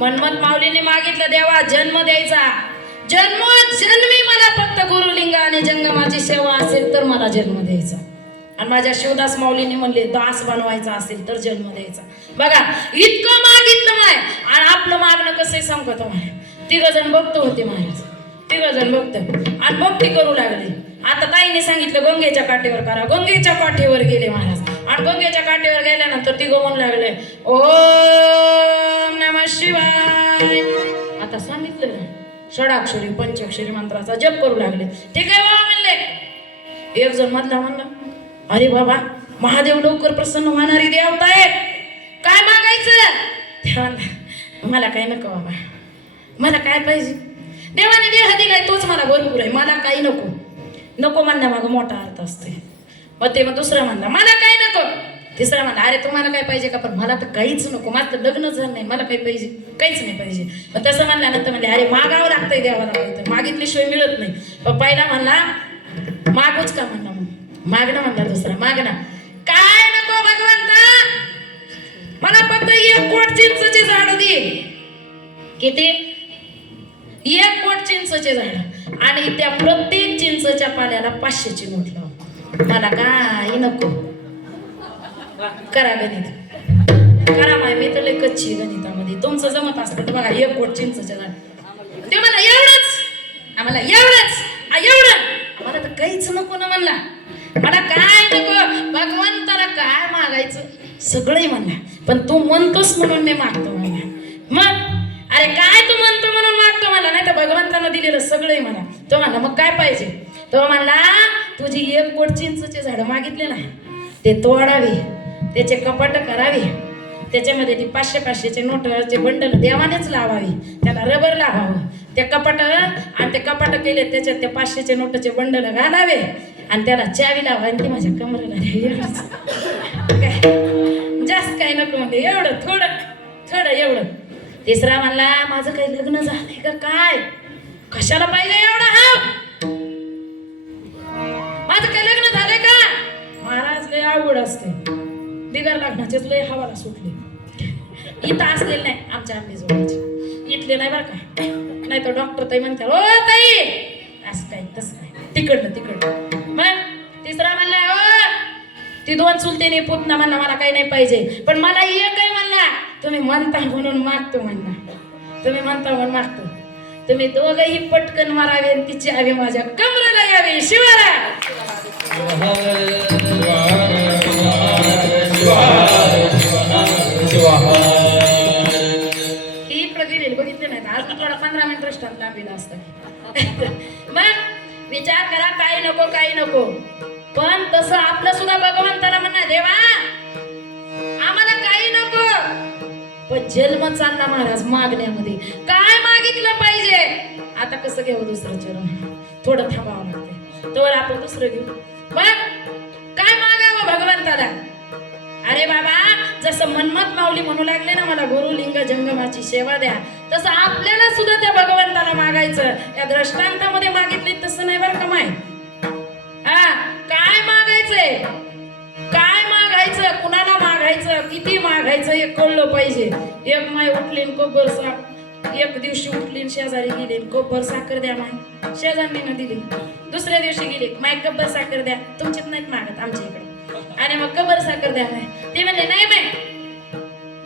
मनमत माऊलीने मागितलं, देवा जन्म द्यायचा, जन्मी मला फक्त गुरुलिंग आणि जंगमाची सेवा असेल तर मला जन्म द्यायचा. आणि माझ्या शिवदास माऊलीने म्हणले, दास बनवायचा असेल तर जन्म द्यायचा. बघा इतकं मागितलं माय. आणि आपलं मागणं कसं आहे सांगतो तुम्हाला. 3 जण भक्त होते महाराज, 3 जण भक्त आणि भक्ती करू लागले. आता ताईने सांगितलं गंगेच्या काठीवर करा, गंगेच्या काठीवर गेले महाराज आणि गंगेच्या काठीवर गेल्यानंतर ती म्हणू लागले ओम नमः शिवाय. आता सांगितलं ना षडाक्षरी पंचाक्षरी मंत्राचा जप करू लागले. ते काय बाबा म्हणले. एक जण मधला म्हणला अरे बाबा महादेव लवकर प्रसन्न होणारी देवता आहे, काय मागायचं. तेव्हा मला काय नको बाबा, मला काय पाहिजे. देवाने देह दिलाय तोच मला भरपूर आहे, मला काही नको. नको म्हणण्या मागं मोठा अर्थ असते. मग ते मग दुसरा म्हणला मला काय नको. तिसरा म्हणला अरे तुम्हाला काय पाहिजे का, पण मला तर काहीच नको, माझं लग्न झालं नाही, मला काही पाहिजे काहीच नाही पाहिजे. मग तसं म्हणल्यानंतर म्हणले अरे मागावं लागतंय देवाला, मागितल्याशिवाय मिळत नाही. मग पहिला म्हणला मागूच का म्हणला, मग मागणं म्हणला दुसरा मागणं. काय नको भगवंता, मला फक्त 1 कोट चिंचचे झाड दे. किती? 1 कोट चिंचचे झाड आणि त्या प्रत्येक चिंचच्या पाल्याला 500ची नोट लाव. मला काही नको. करा गणित करा माय, मी तर लय कच्ची गणितामध्ये. तुमचं जमत असतं तर बघा 1 कोट चिंचचे झाड. ते मला एवढंच, आम्हाला एवढंच एवढं, आम्हाला तर काहीच नको ना म्हणला. मला काय नको. भगवंताला काय मागायचं सगळंही म्हणला, पण तू म्हणतोस म्हणून मी मागतो म्हणला. मग अरे काय तू म्हणतो म्हणून मागतो म्हणला, नाही तर भगवंतानं दिलेलं सगळंही म्हणा. तो म्हणला मग काय पाहिजे. तो म्हणला तुझी 1 कोट चिंचचे झाड मागितले ना ते तोडावी, त्याचे कपाट करावी, त्याच्यामध्ये ती 500-500चे नोटाचे बंडल देवानेच लावावी, त्याला रबर लावावं. त्या कपाट आणि ते कपाट केले त्याच्यात त्या 500चे नोटाचे बंडल घालावे आणि त्याला चावी लावा आणि ती माझ्या कमरेला एवढंच. काय जास्त काय नको म्हणजे एवढं थोडं थोडं एवढं. तिसरा म्हणला माझं काही लग्न झालंय का काय, कशाला पाहिजे एवढं. हा माझं काही लग्न झालंय का. महाराज लय अवघड असते, बिगर लग्नाचेच लय हवाला सुटले. इथं असलेले नाही आमच्या आंबे जोडायचे, इथले नाही बरं का. नाही तर डॉक्टर ताई म्हणतात ओ ताई असं काय तसं काय तिकडलं. मग तिसरा म्हणला ओ ती 2 चुलतेने पुतना म्हणला मला काही नाही पाहिजे, पण मला एकही म्हणला तुम्ही म्हणता म्हणून मागतो म्हणला. तुम्ही म्हणता म्हणून मागतो. तुम्ही दोघंही पटकन मारावे आणि तिची आवी माझ्या कमरेला यावी. शिवाला इकडं गेलेली बघितले नाही अजून थोडा 15 मिनिट रस्त्यात लांबीला असतात. मग विचार करा काही नको काही नको, पण तसं आपलं सुद्धा भगवंताला म्हणा देवा आम्हाला काही नको. पण जन्म चालला महाराज मागण्यामध्ये. काय मागितलं पाहिजे. आता कसं घेऊ दुसरं चरण, थोडं थांबावं लागते तर आपण दुसरं घेऊ. मग काय मागावं भगवंताला. अरे बाबा जसं मनमत माऊली म्हणू लागले ना मला गुरुलिंग जंगमाची सेवा द्या, तसं आपल्याला सुद्धा त्या भगवंताला मागायचं. या दृष्टांतामध्ये मागितले तसं नाही बरं का माय. हा काय मागायचंय, काय मागायचं, कुणाला मागायचं, किती मागायचं हे कळलं पाहिजे. एक माय उठली कोबर साख, एक दिवशी उठली शेजारी गेली कोबर साखर द्या माय, शेजारीनं दिली. दुसऱ्या दिवशी गेली माय कब्बर साखर द्या, तुमच्यात नाहीत मागत आमच्या इकडे. आणि मग कबर साखर द्या माय, ते म्हणले नाही माय.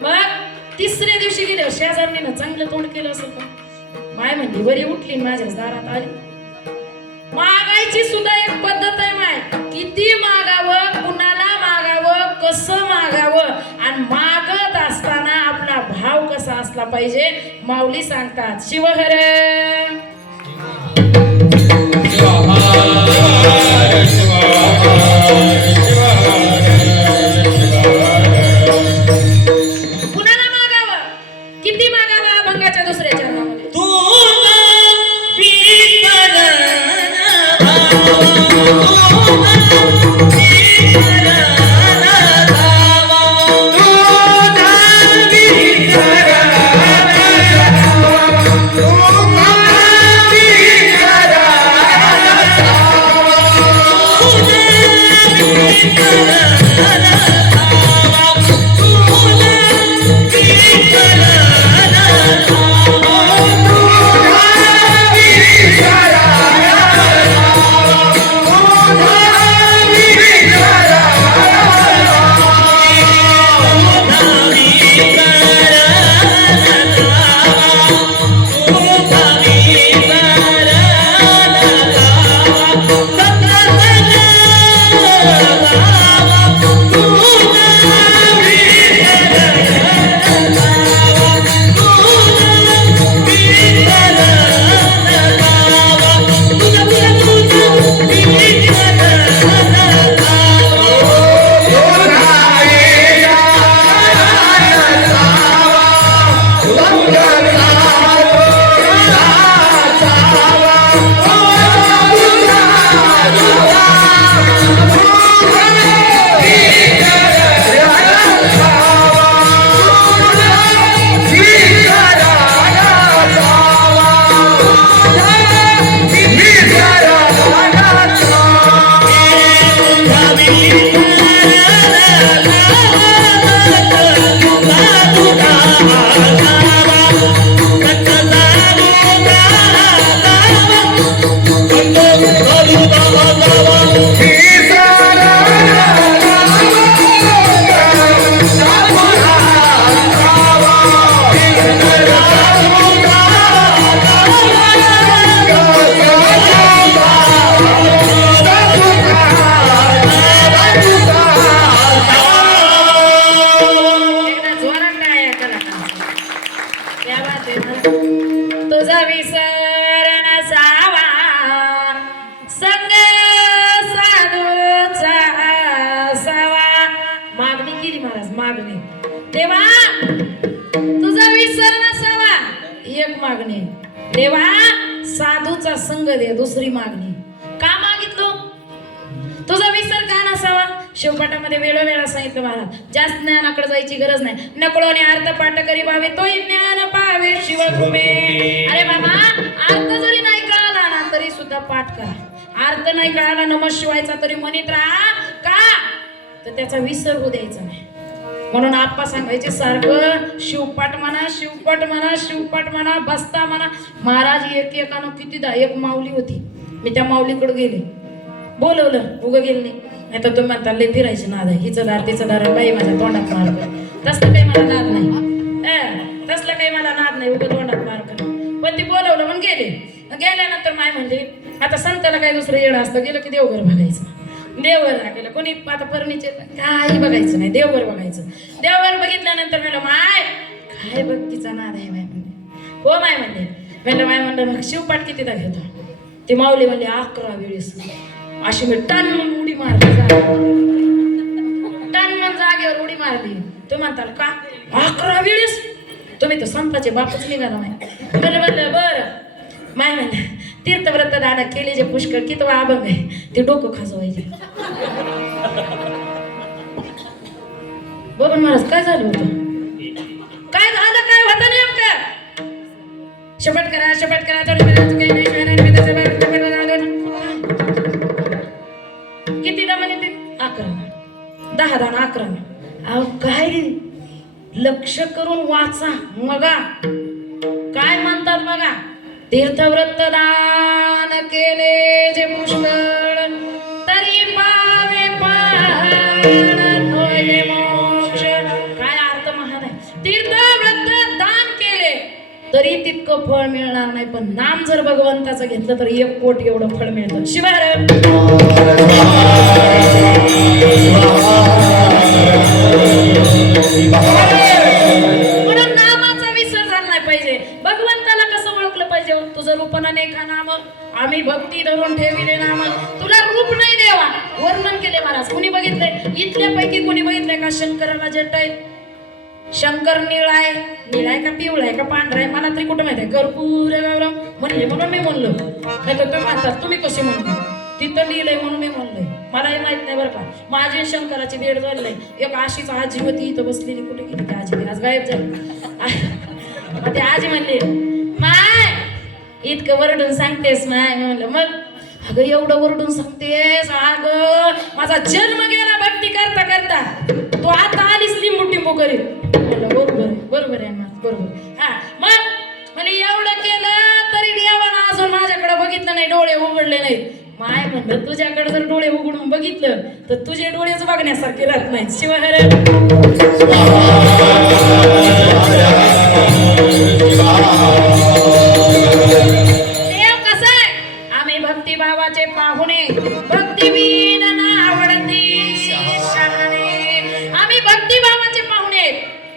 मग तिसऱ्या दिवशी गेले शेजारीनं चांगलं तोंड केलं असेल का माय म्हणली बरी उठली माझ्याच दारात आली. मागायची सुद्धा एक पद्धत आहे माय. किती मागावं, कुणाला मागावं, कसं मागावं आणि मागत असताना आपला भाव कसा असला पाहिजे. माऊली सांगतात शिवहर कुणाला मागावं, किती मागावं. अभंगाच्या दुसऱ्या चरणामध्ये तू देवा साधूचा संग दे, दुसरी मागणी का मागितलो? तुझा विसर का नसावा? शिवपाठामध्ये वेळोवेळा सांगितलं महाराज, जास्त ज्ञानाकडे जायची गरज नाही. नकळोने अर्थ पाठ करी भावे तोही ज्ञान पावे शिवकृपे. अरे बाबा, अर्थ जरी नाही कळाला ना तरी सुद्धा पाठ करा. अर्थ नाही कळाला नमः शिवायचा तरी म्हणत राहा का, तर त्याचा विसर होऊ द्यायचा नाही. म्हणून आप्पा सांगायचे सारखं शिवपाठ म्हणा, शिवपाठ म्हणा, शिवपाठ म्हणा, बसता म्हणा. महाराज एकानं कितीदा एक माऊली होती, मी त्या माऊलीकडे गेले, बोलवलं, उगं गेले नाही तर तुम्ही म्हणता लय फिरायची नाद आहे, हिचं दार तिचं दार, बाई माझ्या तोंडात मार कर. तसलं काही मला नाद नाही, तसलं काही मला नाद नाही, उगं तोंडात मार कर. पण ती बोलवलं म्हणून गेले. गेल्यानंतर माय म्हणले आता संताला काही दुसरं येणं असतं, गेलं की देवघर बघायचं. देवघर राहिलं कोणी आता फर्निचर काही बघायचं नाही, देवघर बघायचं. देवघर बघितल्यानंतर म्हणलं माय काय भक्तीचा नाद आहे माय. म्हणले हो माय म्हणले. म्हणलं माय म्हणलं मग शिवपाठ कितीदा घेतो? ती माऊली म्हणली 11 वेळेस. अशी मी टन उडी मारली, टन जागेवर उडी मारली. तुम्ही म्हणताल का 11 वेळेस? तुम्ही तर संताचे बापच निघाला नाही. म्हणलं बरं माय म्हणलं तीर्थव्रत दादा केले जे पुष्कळ कितवा अभंग आहे ते डोकं खाजवायचे. बबन महाराज काय झालं होतं? काय झालं? काय होतं नेमकं? शपथ करा, शपथ करा, काही नाही. कितीदा म्हणे ते? 11. 10 दान 11. अहो काय लक्ष करून वाचा मगा काय म्हणतात बघा. तीर्थव्रत दान केले जे पुष्कळ तरी पावे पाण होय मोक्ष. काय अर्थ महान आहे. तीर्थव्रत दान केले तरी तितकं फळ मिळणार नाही, पण नाम जर भगवंताचं घेतलं तर 1 कोटी एवढं फळ मिळतं. शिवाय म्हणून नामाचा विसर झाला नाही पाहिजे. भगवंताला कसं ओळखलं पाहिजे? तुझं रूपना नेखा नाम आम्ही भक्ती धरून ठेविले नाम. तुला रूप नाही देवा, वर्णन केले महाराज. कुणी बघितलंय इथल्यापैकी? कुणी बघितलंय का शंकराला जट आहे? शंकर निळाय, निळाय का पिवळाय का पांढराय मला तरी कुठं माहिती आहे. कर्पूर गौरम म्हणले म्हणून मी म्हणलो, नाही तर तुम्ही म्हणतात तुम्ही कसे म्हणतो? तिथं लिहिलंय म्हणून मी म्हणलोय, मलाही माहित नाही बरं का. माझे शंकराची भेट झालेली. एक आशीच आजी होती इथं बसलेली, कुठे गेली ती आजी? आज गायब झाली. मग ते आजी म्हणले माय इतकं वरडून सांगतेस माय. मी म्हणलं मग अगं एवढं वरडून सांगतेस? अगं माझा जन्म गेला भक्ती करता करता, तू आता आलीस लिंबू टिंबू करीत. बरोबर बरोबर आहे बरोबर. हा मग म्हणजे एवढं केलं तरी देवानं अजून माझ्याकडे बघितलं नाही, डोळे उघडले नाहीत. माय म्हणलं तुझ्याकडे जर डोळे उघडून बघितलं तर तुझे डोळेच बघण्यासारखे राहत नाहीत. शिवाय देव कसा आहे? आम्ही भक्तिभावाचे पाहुणे, भक्ती बिन आवडती शहाणे. आम्ही भक्तिभावाचे पाहुणे,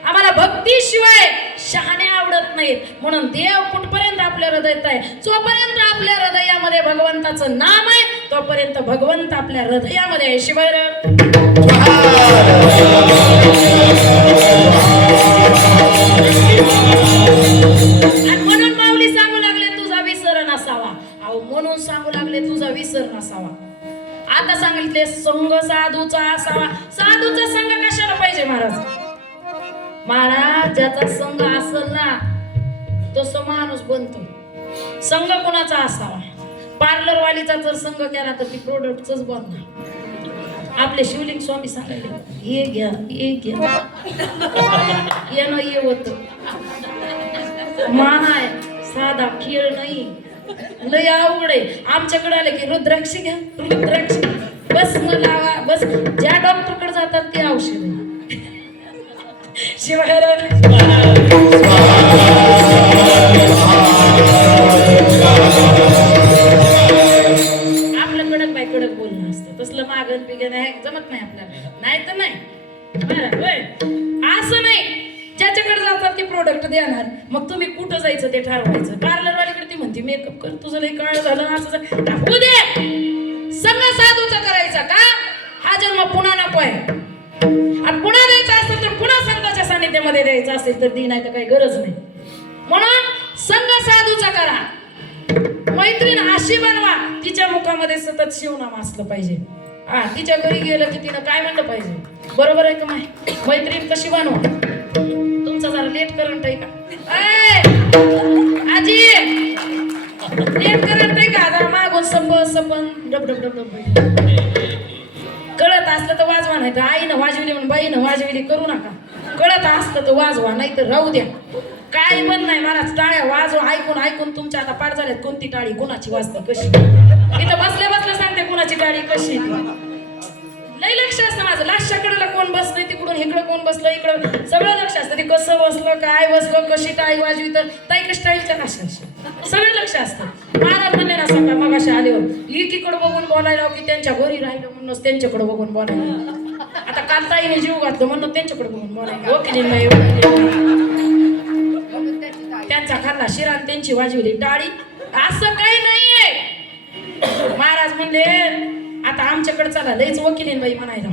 आम्हाला भक्तीशिवाय शहाणे आवडत नाहीत. म्हणून देव कुठपर्यंत आपल्या हृदयात आहे? जोपर्यंत आपल्या हृदयामध्ये भगवंताचं नाम आहे तोपर्यंत भगवंत आपल्या हृदयामध्ये आहे. शिवाय आणि म्हणून माऊली सांगू लागले तुझा विसर नसावा. अहो म्हणून सांगू लागले तुझा विसर नसावा. आता सांगितले संग साधूचा असावा. साधूचा संग कशाला पाहिजे महाराज? महाराज ज्याचा संघ असेल ना तो माणूस बनतो. संघ कोणाचा असावा? पार्लर वालीचा जर संघ केला तर ती प्रोडक्टच बनणार. आपले शिवलिंग स्वामी सांगायले हे घ्या हे घ्या, यानं हे होत. माय साधा खेळ नाही, लय अवघड आहे. आमच्याकडे आले की रुद्राक्ष घ्या रुद्राक्ष बस न लावा बस. ज्या डॉक्टरकडे जातात ते औषध आहे. शिवाय आपलं कडक बाय कडक बोलणं असतं, तसलं मागण पिगन आहे जमत नाही आपल्याला. नाही तर नाही असं नाही. ज्याच्याकडे जातात ते प्रोडक्ट देणार, मग तुम्ही कुठं जायचं ते ठरवायचं. पार्लरवालीकडे ती म्हणते मेकअप कर, तुझं लई काळ झालं असं होऊ दे. सगळं साधूचा करायचा का? हा जन्म पुन्हा नको आहे. आणि पुन्हा द्यायचा असेल तर पुन्हा संघाच्या सानिध्यामध्ये द्यायचा असेल तर दी, नाही तर काही गरज नाही. म्हणून संघ साधू साधूचा करा, मैत्रीण अशी बनवा तिच्या मुखामध्ये सतत शिवनाम असलं पाहिजे. हा, तिच्या घरी गेलं की तिनं काय म्हणलं पाहिजे, बरोबर आहे का माय? मैत्रीण कशी बनवा? तुमचा जरा लेट करंट आहे का? आजी लेट करंट आहे का? जरा मागून सपन डब डब डब डब. कळत असलं तर वाजवा, नाही तर आईनं वाजविली म्हणून बाईनं वाजविली करू नका. कळत असलं तर वाजवा, नाही तर राहू द्या. काय पण नाही महाराज, टाळ्या वाजवा. ऐकून ऐकून तुमच्या आता पाठ झाल्यात. कोणती टाळी कोणाची वाजते कशी, इथं बसल्या सांगते कोणाची टाळी कशी. लय लक्ष असतं माझं. लास्टच्याकडे कोण बसलंय, तिकडून इकडं कोण बसलं, इकडं सगळं लक्ष असतं. ते कसं बसलं, काय बसलं, कशी टाळी वाजवी, तर ताई कशी टाळीच्या कशा सगळं लक्ष असतं. महाराज म्हणले ना सकाळ मगाशी आल्यावर एकीकडे बघून बोलायला की त्यांच्या घरी राहिलं म्हणूनच त्यांच्याकडे बघून बोलायला. आता काल ताईने जीव घातलं म्हणून त्यांच्याकडे बघून बोलायला. ओके नाही त्यांचा खाल्ला शिरा त्यांची वाजविली टाळी, असं काही नाहीये. महाराज म्हणले आता आमच्याकडे चला, लईच वकिलीन बाई म्हणायला.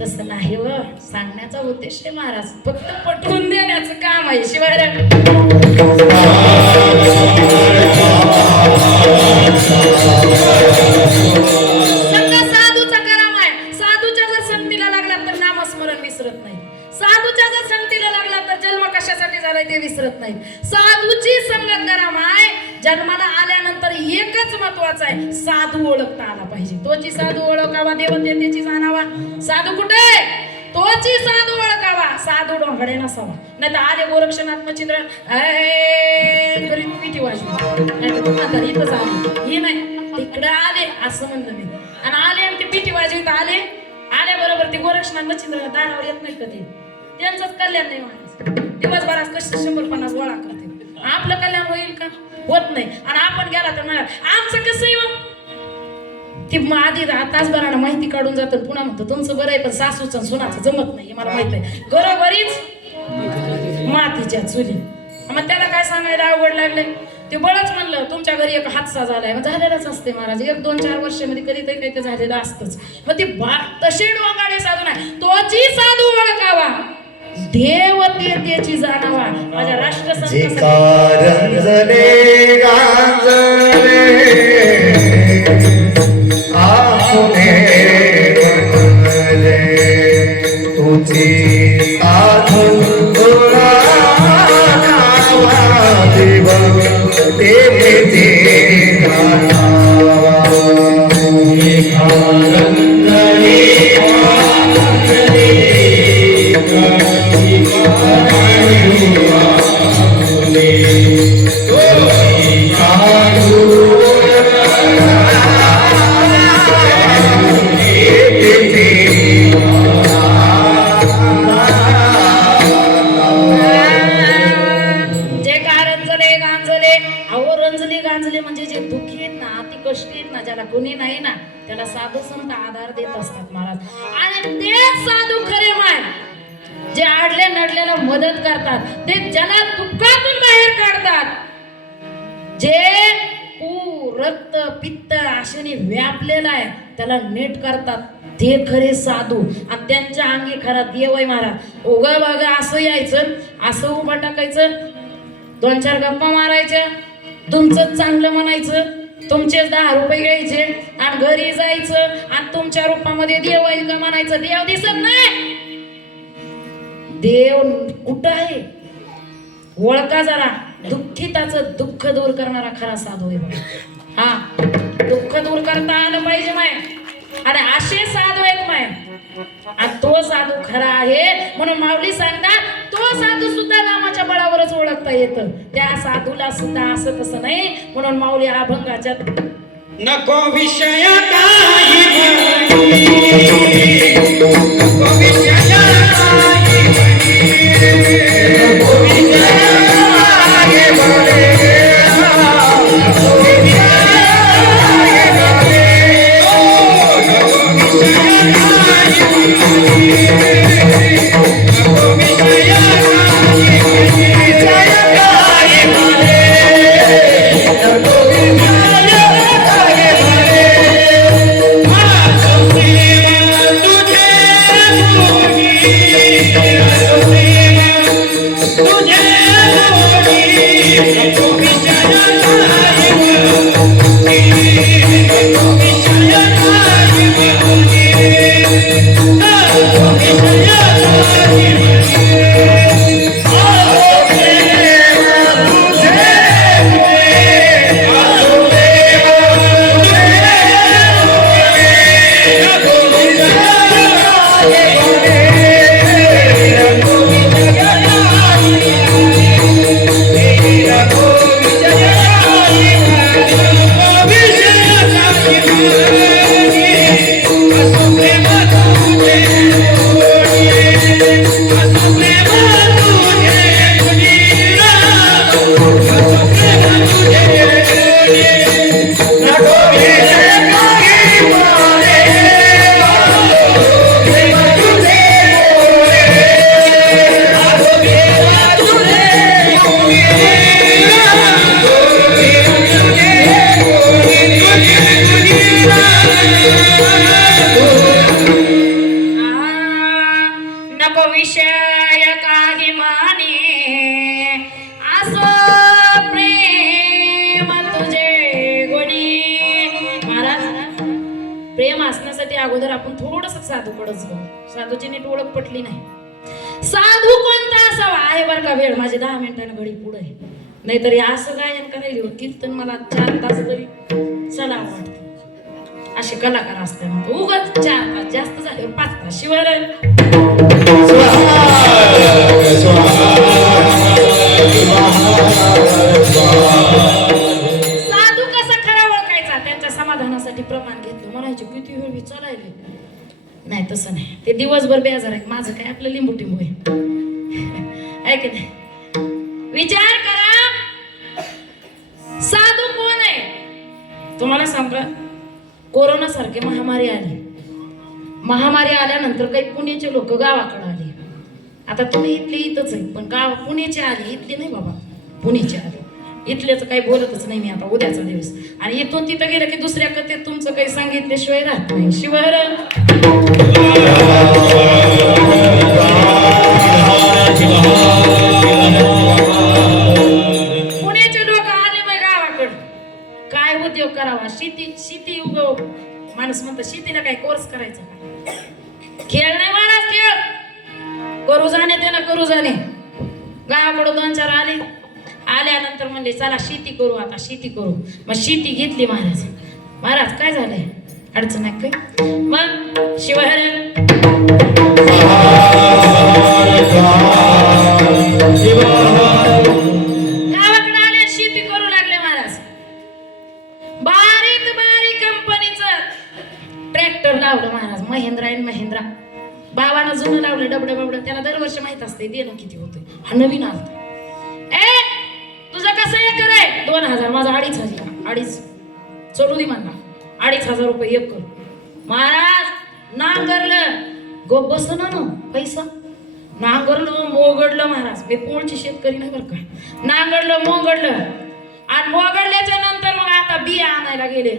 तसं नाही व, सांगण्याचा उद्देश आहे महाराज, फक्त पटवून देण्याचं काम आहे. शिवाय साधूचा कराम आहे. साधूच्या जर संगतीला लागला तर नामस्मरण विसरत नाही. साधूच्या जर संगतीला लागला तर जन्म कशासाठी झालाय ते विसरत नाही. साधूची संगत कराम आहे. जन्माला आल्यानंतर एकच महत्वाचं आहे, साधू ओळखता आला पाहिजे. तोची साधू ओळखावा, देवतेची जाणावा. साधू कुठे? तोची साधू ओळखावा. साधू डोंगडे नसावा. नाही तर आले गोरक्षनाथ मच्छिंद्र पिठी वाजवी, नाही तर म्हातारी इथंच आले, हे नाही तिकडे आले असं म्हणलं मी. आणि आले आणि ते पिठी वाजवीत आले. आल्याबरोबर ते गोरक्षनाथ मच्छिंद्र दारावर येत नाही कधी. त्यांचंच कल्याण नाही माणूस. दिवसभरात कशी 150 गोळा करते. आपलं कल्याण होईल का? होत नाही. आणि आपण गेला तर म्हणा आमचं कसं येऊ, ती आधी तासभरानं माहिती काढून जातं. पुन्हा म्हणतो तुमचं बरं आहे, पण सासूचं सुनाचं जमत नाही. मला माहित आहे. घरोघरीच मातीच्या चुली. मग त्याला काय सांगायला अवघड लागले. ते बळच म्हणलं तुमच्या घरी एक हादसा झालाय. मग झालेलाच असते महाराज, 1-2-4 वर्षामध्ये कधीतरी काही ते झालेलं असतंच. मग ती तशी डोंगाडे साधू नाही, तोची साधू ओळखावा, देवतेची जाणावा. माझ्या राष्ट्रसंत तुझी साधू म्हणजे जे दुःखी आहेत ना, अति कष्टी आहेत ना, ज्याला कोणी नाही ना, त्याला साधू संत आधार देत असतात महाराज. आणि ते साधू खरे माय जे आडले नडलेला मदत करतात, ते ज्याला दुःखातून बाहेर काढतात, जे रक्त पित्त आशेने व्यापलेला आहे त्याला नीट करतात, ते खरे साधू. आणि त्यांच्या अंगी खरा देव आहे महाराज. उगा बघा असं यायचं, असं उभा टाकायचं, 2-4 गप्पा मारायच्या, तुमचं चांगलं म्हणायचं, तुमचे 10 रुपये घ्यायचे आणि घरी जायचं आणि तुमच्या रूपामध्ये देव आहे का म्हणायचं. देव दिसत नाही. देव कुठं आहे ओळखा जरा. दुःखिताचं दुःख दूर करणारा खरा साधू आहे. हा, दुःख दूर करता आलं पाहिजे माय. आणि असे साधू आहेत माय. आणि तो साधू खरा आहे म्हणून माऊली सांगतात, तो साधू सुद्धा नामाच्या बळावरच ओळखता येतं. त्या साधूला सुद्धा असं तसं नाही. म्हणून माऊली अभंगाच्या नको विषय काही नको विषय do नको विषय काही माने असो प्रेम तुझे गुणी. महाराज, प्रेम असण्यासाठी अगोदर आपण थोडस साधूकडच जाऊ. साधूची नीट ओळख पटली नाही. साधू कोणता असावा आहे बरं का वेळ माझे 10 मिनिटांनी घडी पुढे आहे. नाहीतरी असं गायन करायला कीर्तन मला 4 तास तरी चला वाटतं. असे कलाकार असते उगाच 4 तास जास्त झाले 5 तास शिवाय साधू कसा खरा ओळखायचा त्यांच्या समाधानासाठी प्रमाण घेतलं म्हणायचे किती वेळ चालायले नाही. तसं नाही, ते दिवसभर बेजार आहे. माझं काय आपलं लिंबू टिंबू आहे की नाही. विचार करा साधू कोण आहे. तुम्हाला सांगा कोरोना सारखी महामारी आली. महामारी आल्यानंतर काही पुण्याचे लोक गावाकडे आले. आता तुम्ही इथले इथंच आहे पण गाव पुण्याचे आले, इथले नाही बाबा, पुण्याचे आले. इथल्याच काही बोलतच नाही मी आता उद्याचा दिवस. आणि इथून तिथं गेलं की दुसऱ्या कथेत तुमचं काही सांगितल्याशिवाय राहत नाही. शिवाय पुण्याचे लोक आले मग गावाकडे काय उद्योग करावा. शेती उगव माणूस म्हणतो शेतीला काय कोर्स करायचा का. खेळ नाही महाराज, खेळ करू जाणे त्याला करू जाणे. गावाकडे 2-4 आल्यानंतर म्हणले चला शेती करू, आता शेती करू. मग शेती घेतली महाराज. महाराज काय झालंय, अडचण आहे काय. मग शिवाय गावाकडे आले शेती करू लागले महाराज. बारीक कंपनीचं ट्रॅक्टर लावलं महाराज. महिंद्रा बाबानं जुनं लावलं डबडं बबडं. त्याला दरवर्षी माहित असते देणं किती होतं. हा नवीन आलता. तुझं कसं एकर आहे 2000, माझा 2500. 2.5 चढू दे म्हणला. 2500 रुपये एकर. महाराज नांगरलं गो बसन ना पैसा. नांगरलं मोगडलं महाराज. मी पोळची शेतकरी नाही बरं का. नांगरलं मोगडलं आणि मोगडल्याच्या नंतर मग आता बिया आणायला गेले.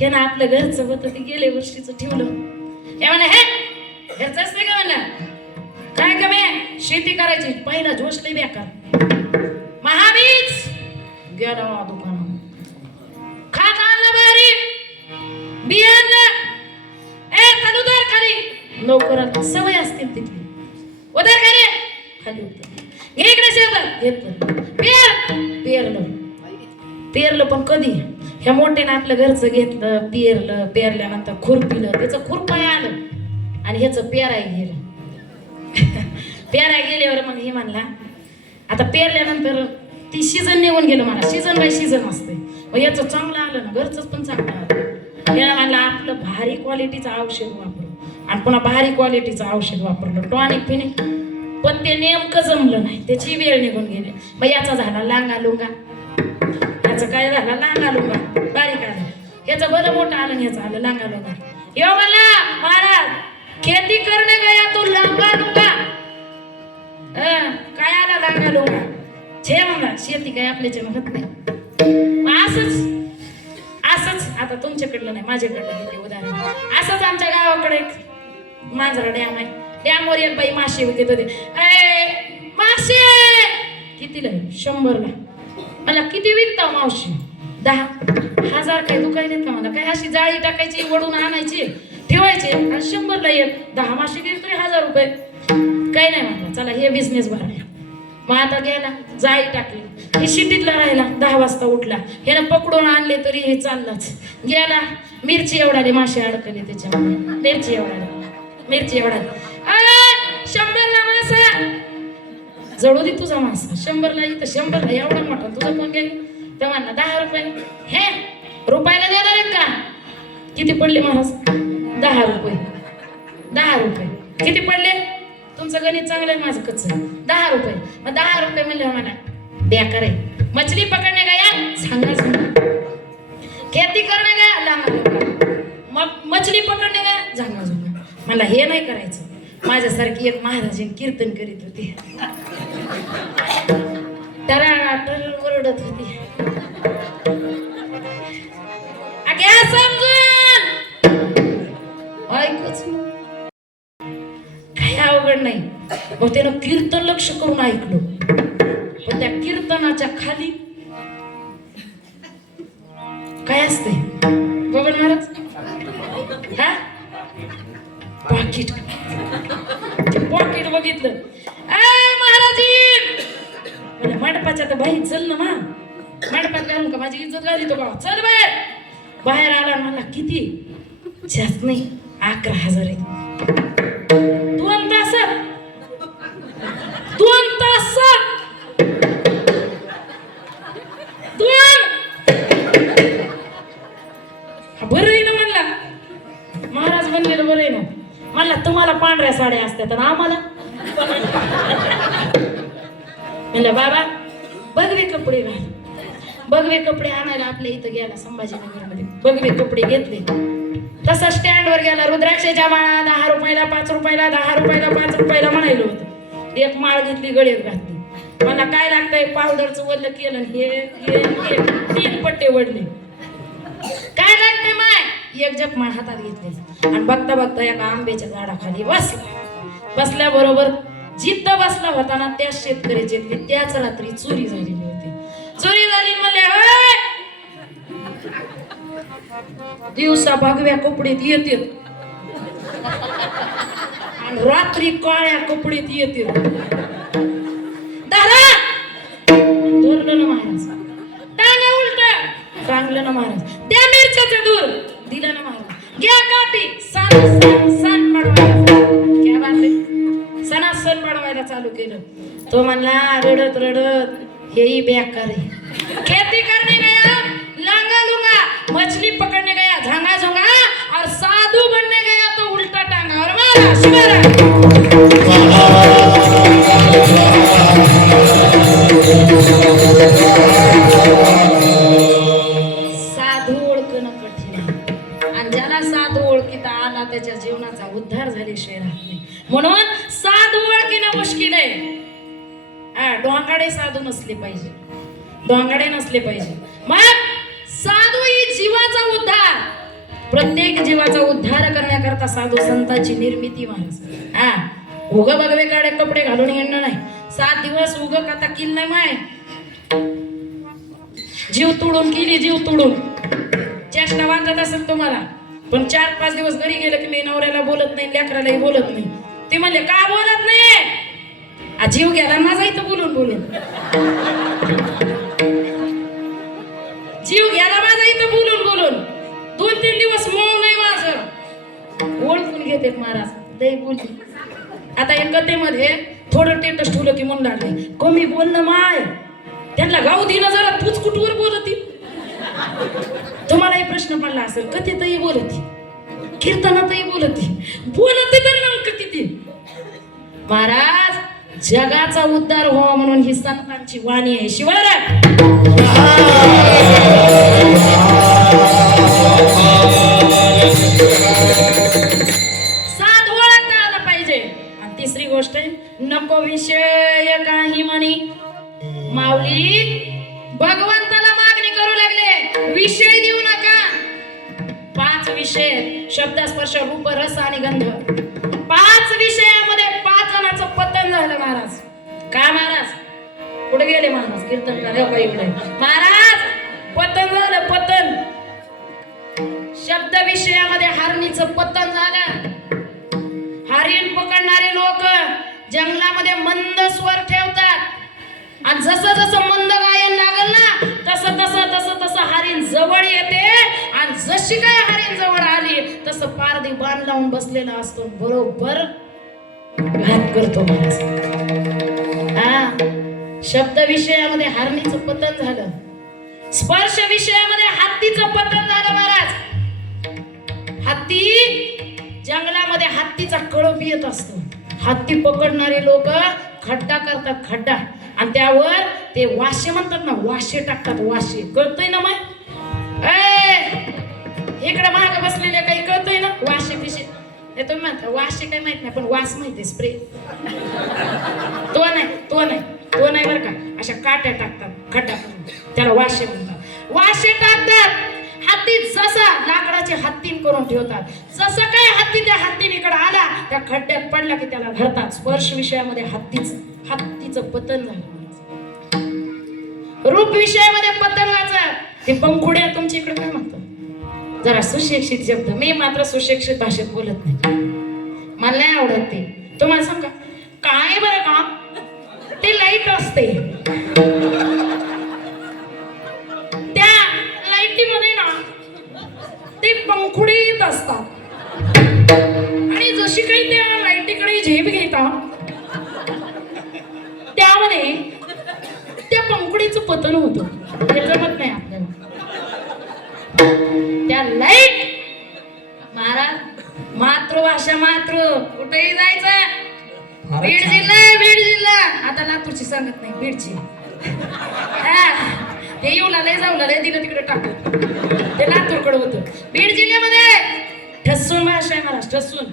हे ना आपलं घरचं होतं ते गेले वर्षीचं ठेवलं. हे म्हणा हे घरचं असते का म्हणलं काय कमी शेती करायची. पहिला जोश लई बेकार. महाबीज गेला दुकानात खात आणलं बारी बियाणं. चालूदार खाली लवकर सवय असतील तिथली. उदर खाली खाली उतर घे इकडे शेतात घेतलं पेरलं पण कधी ह्या मोठ्याने आपलं घरचं घेतलं पेरल्यानंतर खुरपिलं त्याचं खुरपाय आलं आणि ह्याचं पेराय गेलं. पेराय गेल्यावर मग हे म्हणला आता पेरल्यानंतर ती सीझन निघून गेलं. मला सीझन बाय सीझन असते. मग याचं चांगलं आलं ना घरचंच पण चांगलं आलं. याला म्हणलं आपलं भारी क्वालिटीचं औषध वापरू आणि पुन्हा भारी क्वालिटीचं औषध वापरलं टॉनिक फिनिक. पण ते नेमकं जमलं नाही. त्याची वेळ निघून गेली. मग याचा झाला लांगा लुंगा. याचं काय झालं लांगा लुंगा बारीक आलं. ह्याचं बरं मोठं आलं आणि ह्याचं आलं लांगा लुंगा. यो म्हणला महाराज खेती करणे गया तू लांगा लुंगा. काय आला लांगा लुंगा छे म्हणला. शेती काय आपल्याच्या होत नाही. असंच आता तुमच्याकडलं नाही माझ्याकडलं घेते उदाहरण. असंच आमच्या गावाकडे एक मांजरा डॅम आहे. डॅमवर एक बाई मासे विकत होते. मासे कितीला 100ला. मला किती विकता मावशी 10,000 काही दुखायलेत का. मला काय अशी जाळी टाकायची वडून आणायची ठेवायची आणि 100ला एक 10 मासे घेतोय 1000 रुपये. काही नाही म्हणला, चला हे बिझनेस भरा. मग आता गेला, जाळी टाकली, हे शिटीतला राहिला, 10 वाजता उठला, ह्यानं पकडून आणले तरी हे चाललंच. गेला, मिरची एवढाले मासे अडकले त्याच्यामध्ये, मिरची एवढाले. 100ला मासा, जळू दे तुझा मासा, 100ला इथं 100ला एवढा मोठा तुझा कोण गेली? तर म्हणला 10 रुपये. हे रुपयाला देणार आहेत का? किती पडले महाराज? 10 रुपये. 10 रुपये किती पडले? तुमचं गणित चांगलं आहे, माझं कच्चं. 10 रुपये. मग 10 रुपये म्हणले मला बेकार आहे. मछली पकडणे गया, सांगा सांगा. खेती करणे गया, लांगा. मग मछली पकडणे गया, झांगा झुंगा. मला हे नाही करायचं. माझ्यासारखी एक महाराजी कीर्तन करीत होती, टराटर ओरडत होती. घ्या समजून, ऐकूच काही अवघड नाही. मग त्यानं कीर्तन लक्ष करून ऐकलं, पण त्या कीर्तनाच्या खाली काय असते बघा महाराज? हा पाकिट. पॉकेट बघितलं. महाराजी मंडपाच्या तर बाई चल ना, मा मंडपात घालून का माझी इज्जत घाली तो बाबा, चल बाहेर. बाहेर आला, मला किती? जास्त नाही, 11,000 आहे. 2 तासात 2 तासात 2. बरं आहे ना म्हणला महाराज, म्हणलेलं बरं आहे ना म्हणला. तुम्हाला पांढऱ्या साड्या असतात आणि आम्हाला म्हणलं बाबा बघवे कपडे घाल. बघवे कपडे आणायला आपल्या इथं गेला संभाजीनगर मध्ये, बघवे कपडे घेतले. तसा स्टँडवर गेला, रुद्राक्षाच्या माळा 10 रुपयाला, 5 रुपयाला, 10 रुपयाला, 5 रुपयाला म्हणायला होतं. एक माळ घेतली, गळ्यात घातली. मला काय लागतंय? पावडरचं वल्ल केलं, हे 3 पट्टे वडले. काय लागतंय माय? एक जप माळ हातात घेतली आणि बघता बघता एका आंब्याच्या झाडाखाली बसल्याबरोबर जिथं बसला होता ना, त्या शेतकऱ्याची त्याच रात्री चोरी झालेली होती. चोरी झाली म्हणले, दिवसा भगव्या कपडेत येते आणि रात्री काळ्या कपडेत येते. धरलं ना महाराज, टांगलं उलट, टांगलं ना महाराज. त्या मिरच्याचं दूर दिलं ना महाराज. घ्या काठी, सण बनवायला चालू केलं. तो म्हणला रडत रडत, हेही बेकार आहे. खेती करने गया, लांगा लुंगा, मछली पकड़ने गया, झांगा झोंगा, और साधु बनने गया तो उल्टा टांगा और मारा शिवारा. साधू ओळखणं कठीण आहे, आणि ज्याला साधू ओळखीता आला त्याच्या जीवनाचा उद्धार झाल्याशिवाय राहत नाही. म्हणून साधू ओळखणं मुश्किल आहे. डोंगाडे साधू नसले पाहिजे, डोंगाडे नसले पाहिजे. मग साधू ही जीवाचा उद्धार, प्रत्येक जीवाचा उद्धार करण्याकरता साधू संतांची निर्मिती महाराज. उग बघवे काढे कपडे घालून येणार नाही. 7 दिवस उग आता किल नाही माय, जीव तोडून केली, जीव तोडून. चेष्टा वाटत असेल तुम्हाला, पण 4-5 दिवस घरी गेलं की मी नवऱ्याला बोलत नाही, लेकरालाही बोलत नाही. ते म्हणले का बोलत नाही? जीव गेला माझा इथं बोलून बोलून, जीव गेला माझा इथं बोलून बोलून. 2-3 दिवस मौन नाही माझं, ओळखून घेते महाराज. दही बोलली. आता या कथेमध्ये थोडं टेटस ठेवलं की म्हणून लागले कमी बोलणं माय, त्यांना गाव दिलं जरा, तूच कुठवर बोलती. तुम्हालाही प्रश्न पडला असेल, कथेतही बोलती, कीर्तनातही बोलती, बोलते तर नेमकं किती. महाराज जगाचा उद्धार व्हावा म्हणून ही संतांची वाणी आहे. शिवाय साधू ओळखता आला पाहिजे. आणि तिसरी गोष्ट आहे, नको विषय काही म्हणी. माऊली भगवंताला मागणी करू लागले, विषय देऊ नका. 5 विषय, शब्द, स्पर्श, रूप, रस आणि गंध. 5 विषयामध्ये 5 जणांचं पतन झालं महाराज. का महाराज? कुठे गेले महाराज? कीर्तन करा इकडे. महाराज पतन झालं, पतन. शब्द विषयामध्ये हरणीचं पतन झालं. हरिण पकडणारे लोक जंगलामध्ये मंद स्वर ठेवतात आणि जसं जसं मंद गायन लागल ना तसं तसं तसं तसं हरिण जवळ येते आणि जशी काय हरिण जवळ आली तसं पारदी बाण लावून बसलेला असतो बरोबर घात करतो महाराज. हा शब्द विषयामध्ये हरणीचं पतन झालं, स्पर्श विषयामध्ये हत्तीचं पतन झालं महाराज. हत्ती जंगलामध्ये हत्तीचा कळप येत असतो, हत्ती पकडणारे लोक खड्डा करतात, खड्डा, आणि त्यावर ते वाशे म्हणतात ना, वाशे टाकतात, वाशे. कळतोय ना मग इकडे महाग बसलेले काही कळतोय ना, वाशे पिशे. हे तुम्ही म्हणता वाशे काही माहित नाही पण वास माहिती, स्प्रे. तो नाही बरं का, अशा काट्या टाकतात खड्डा करून, त्याला वाशे म्हणतात. वाशे टाकतात. हत्ती जसा लाकडाचे हत्तीन करून ठेवतात, जसं काय हत्ती त्या हत्तीकडे आला त्या खड्ड्यात पडला की त्याला धरतात. स्पर्श विषयामध्ये हत्तीचं पतन झालं. रूप विषयामध्ये पतंगाचं ते पंखुड्या तुमच्या इकडे काय म्हणतात, जरा सुशिक्षित शब्द. मी मात्र सुशिक्षित भाषेत बोलत नाही, मला नाही आवडत ते. तुम्हाला सांगा काय बरं का, ते लाईट असते, त्या लाईटीमध्ये ना ते पंखुडीत असतात आणि जशी काही त्या लाईटीकडे झेप घेतात त्यामध्ये त्या पंखुडीचं पतन होतं. हे जमत नाही आपल्याला. त्या लाईट महाराज मातृभाषा मातृ कुठेही जायचं. बीड जिल्हा आता लातूरची सांगत नाही, बीडची. ते येऊ लागले जाऊ लागले दिलं तिकडे टाकलं, ते लातूरकडे होतं. बीड जिल्ह्यामध्ये ठसून भाषा आहे महाराज, ठसून.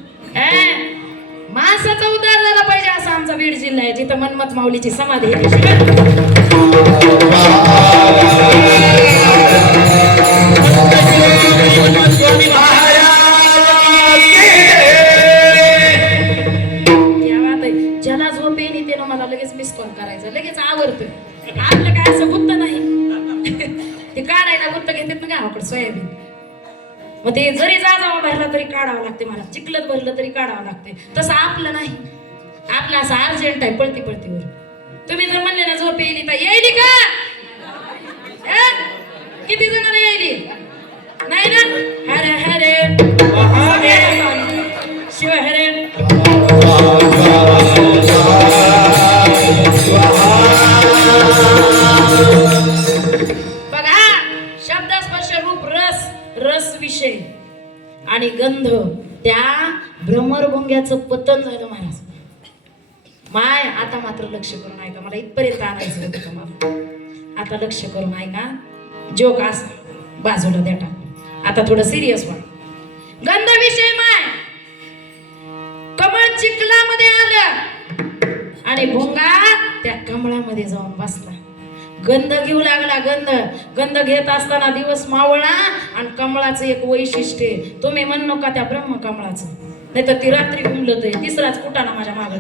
माणसाचा उद्धार झाला पाहिजे असा आमचा बीड जिल्हा आहे, जिथं मनमत माऊलीची समाधी आहे. ज्याला झोप येईल त्यानं मला लगेच मिस कॉल करायचा, लगेच आवडतं. आपलं काय असं गुत्त नाही, ते काढायला गुत्त घेतात ना गावाकडे सोयाबीन. मग ते जरी जावा भरला तरी काढावं लागते मला, चिखलत भरलं तरी काढावं लागते. तसं आपलं नाही, आपलं असं अर्जंट आहे, पळती पळतीवर. तुम्ही जर म्हणले ना झोप येईल तर येईल का, किती जण येईल नाही ना. हरे हरे शिव हरे. बघा शब्द स्पर्श रूप रस, रस विषय आणि गंध, त्या भ्रमरभुंग्याचं पतन झालं महाराज. माय आता मात्र लक्ष करून ऐका, मला इथपर्यंत आणायचं होतं का मला. आता लक्ष करून ऐका, जोक असा बाजूला द्या टाकून, आता थोडं सिरियस व्हा. गंध विषय माय, कमळ चिखलामध्ये आलं आणि भुंगा त्या कमळामध्ये जाऊन बसला. गंध घेऊ लागला, गंध घेत असताना दिवस मावळा. आणि कमळाचं एक वैशिष्ट्य, तुम्ही म्हणू नका त्या ब्रह्म कमळाचं, नाही तर ती रात्री घुमलत आहे, तिसराच कुटाणा माझ्या मागे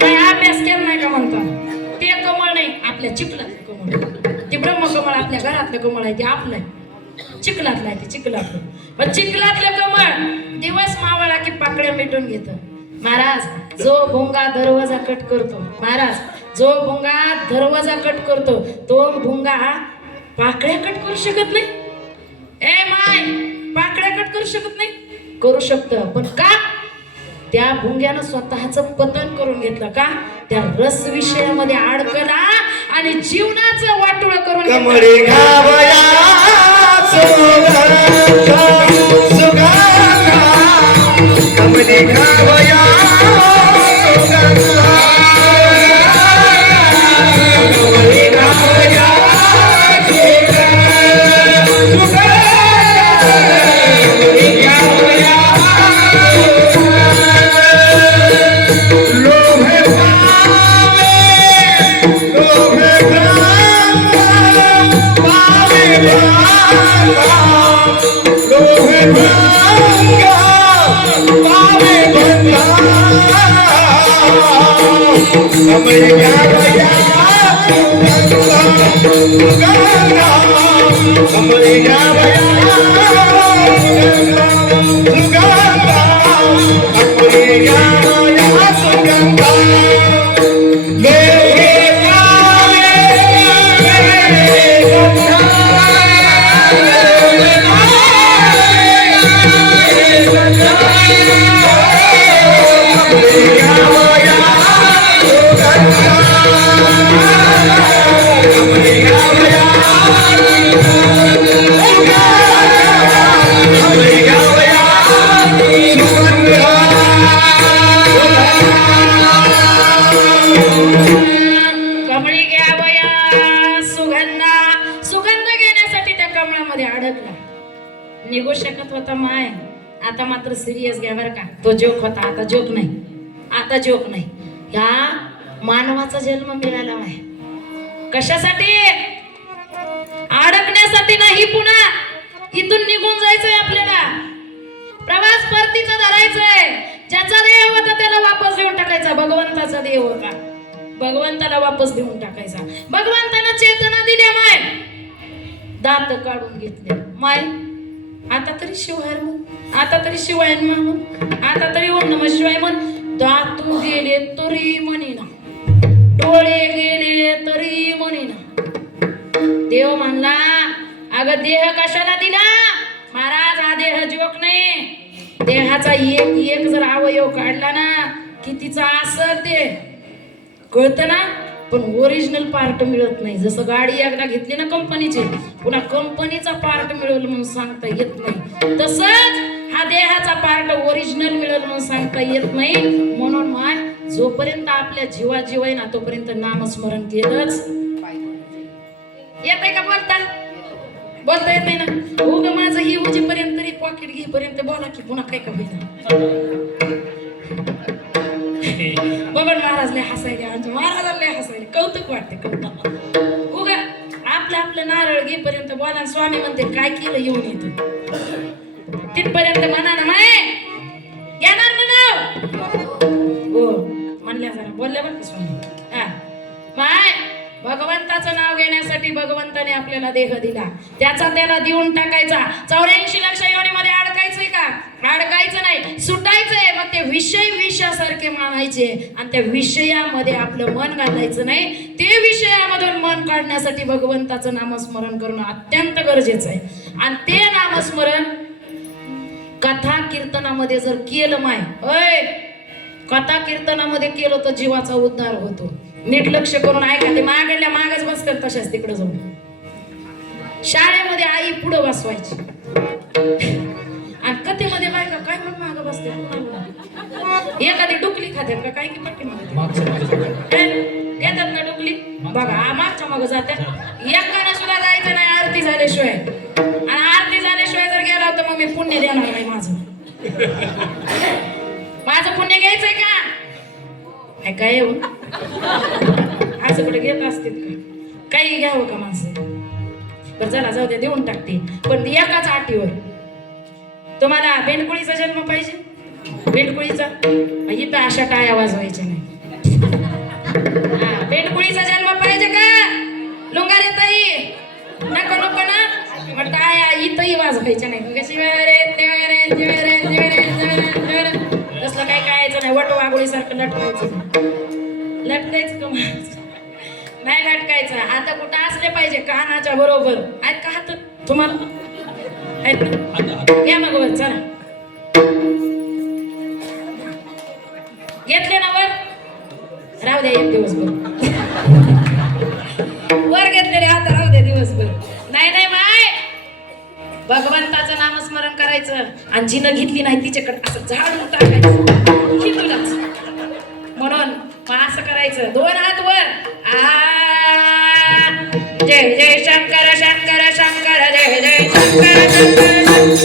काय अभ्यास केला नाही का म्हणता. ते कमळ नाही, आपल्या चिखलातलं कमळ. ते ब्रह्म कमळ आपल्या घरातलं कमळ आहे, ते आपलं आहे, चिखलातलं आहे ते, चिखलातलं. पण चिखलातलं कमळ दिवस मावळा की पाकळ्या मिटून घेत. महाराज जो भुंगा दरवाजा कट करतो, महाराज जो भुंगा दरवाजा कट करतो, तो भुंगा पाकळ्या कट करू शकत नाही. माय पाकळ्या कट करू शकत नाही, करू शकतं पण का, त्या भुंग्यानं स्वतःचं पतन करून घेतलं का, त्या रस विषयामध्ये अडकला आणि जीवनाचं वाटोळं करून Suganda कमळी घ्यावया सुगंधा. सुगंध घेण्यासाठी त्या कमळामध्ये अडकला. निघू शकत होता माय. आता मात्र सिरियस घ्या बरं का. तो जोक होता, आता जोक नाही. आता जोक नाही. ह्या मानवाचा जन्म मिळाला माय कशासाठी? अडकण्यासाठी नाही. पुन्हा इथून निघून जायचंय आपल्याला. प्रवास परतीचा धरायचंय. ज्याचा देव होता त्याला वापस देऊन टाकायचा. भगवंताचा देव होता, भगवंताला वापस देऊन टाकायचा. भगवंताला चेतना दिल्या माय. दात काढून घेतले माय. आता तरी शिवाय म्हण, आता तरी शिवाय म्हण, आता तरी ओम नमः शिवाय म्हण. दात गेले तरी म्हणीना, डोळे गेले तरी म्हणीना. देव म्हणला अगं देह कशाला दिला महाराज? हा देह जोक नाही. देहाचा एक एक जर अवयव काढला ना कितीचा असेल ते कळतं ना. पण ओरिजिनल पार्ट मिळत नाही. जसं गाडी एकदा घेतली ना कंपनीची, पुन्हा कंपनीचा पार्ट मिळवलं म्हणून सांगता येत नाही. तसंच हा देहाचा पार्ट ओरिजिनल मिळवलं म्हणून सांगता येत नाही. म्हणून माय जोपर्यंत आपल्या जीवा जीव आहे ना तोपर्यंत नामस्मरण केलंच. येतंय का बोलता? बोलता येत नाही ना. उग माझं ही उजीपर्यंत तरी पॉकेट घेईपर्यंत बोला की पुन्हा काय का होईना. बबन महाराजले हसायले, आमच्या महाराजाला हसायले. कौतुक वाटते कौतुक. उगा आपलं आपलं नारळ घेईपर्यंत बोला. स्वामी म्हणते काय केलं येऊन इथं तिथपर्यंत म्हणा ना माय. येणार ना नाव हो म्हणल्या जरा बोलल्या बरं की स्वामी. हा माय भगवंताचं नाव घेण्यासाठी भगवंताने आपल्याला देह दिला. त्याचा त्याला देऊन टाकायचा. 84 लक्ष योनीमध्ये अडकायचंय का? अडकायचं नाही, सुटायचंय. मग ते विषय विषयासारखे मानायचे आणि त्या विषयामध्ये आपलं मन घालायचं नाही. ते विषयामधून मन काढण्यासाठी भगवंताचं नामस्मरण करणं अत्यंत गरजेचं आहे. आणि ते नामस्मरण कथा कीर्तनामध्ये जर केलं माय, अय कथा कीर्तनामध्ये केलं तर जीवाचा उद्धार होतो. नीट लक्ष करून ऐका. ते मागल्या मागच बसतात तशाच तिकडे जाऊन. शाळेमध्ये आई पुढं बसवायची आणि कथेमध्ये बायका काय म्हणून मागं बसते. एखादी डुकली खात्यात का काय की पट्टी घेतात ना डुकली बघा मागच्या मागं जात्या. एकानं सुद्धा जायचं नाही आरती झाल्याशिवाय. आणि आरती झाल्याशिवाय जर गेला तर मग मी पुण्य देणार नाही. माझं पुण्य घ्यायचंय का? काय येऊ असं कुठे घेत असतील का? काही घ्यावं का माणसं? बरं चला जाऊ द्या, देऊन टाकते. पण एकाच अटीवर. तुम्हाला बेंडकुळीचा जन्म पाहिजे? बेंडकुळीचा इथं अशा टाळ्या वाजवायच्या नाही. हा बेंडकुळीचा जन्म पाहिजे का? लुंगारे ताई नको नको ना. मग टाळ्या इथंही वाजवायच्या नाही. तसलं काही कळायचं नाही. वट वागोळीसारखं लटकायचं. लटकायचं का नाही लटकायचं. आता कुठं असले पाहिजे कानाच्या बरोबर. आहेत का हात तुम्हाला? आहेत ना? या मग वर चला. घेतले ना वर? राहू द्या एक दिवसभर. वर घेतलेले आता राहू द्या दिवसभर. नाही नाही माय भगवंताचं नामस्मरण करायचं. आणि जिनं घेतली नाही तिच्याकडे असं झाडून टाकायचं. म्हणून असं करायचं. 2 हात वर. जय जय शंकर शंकर शंकर जय जय शंकर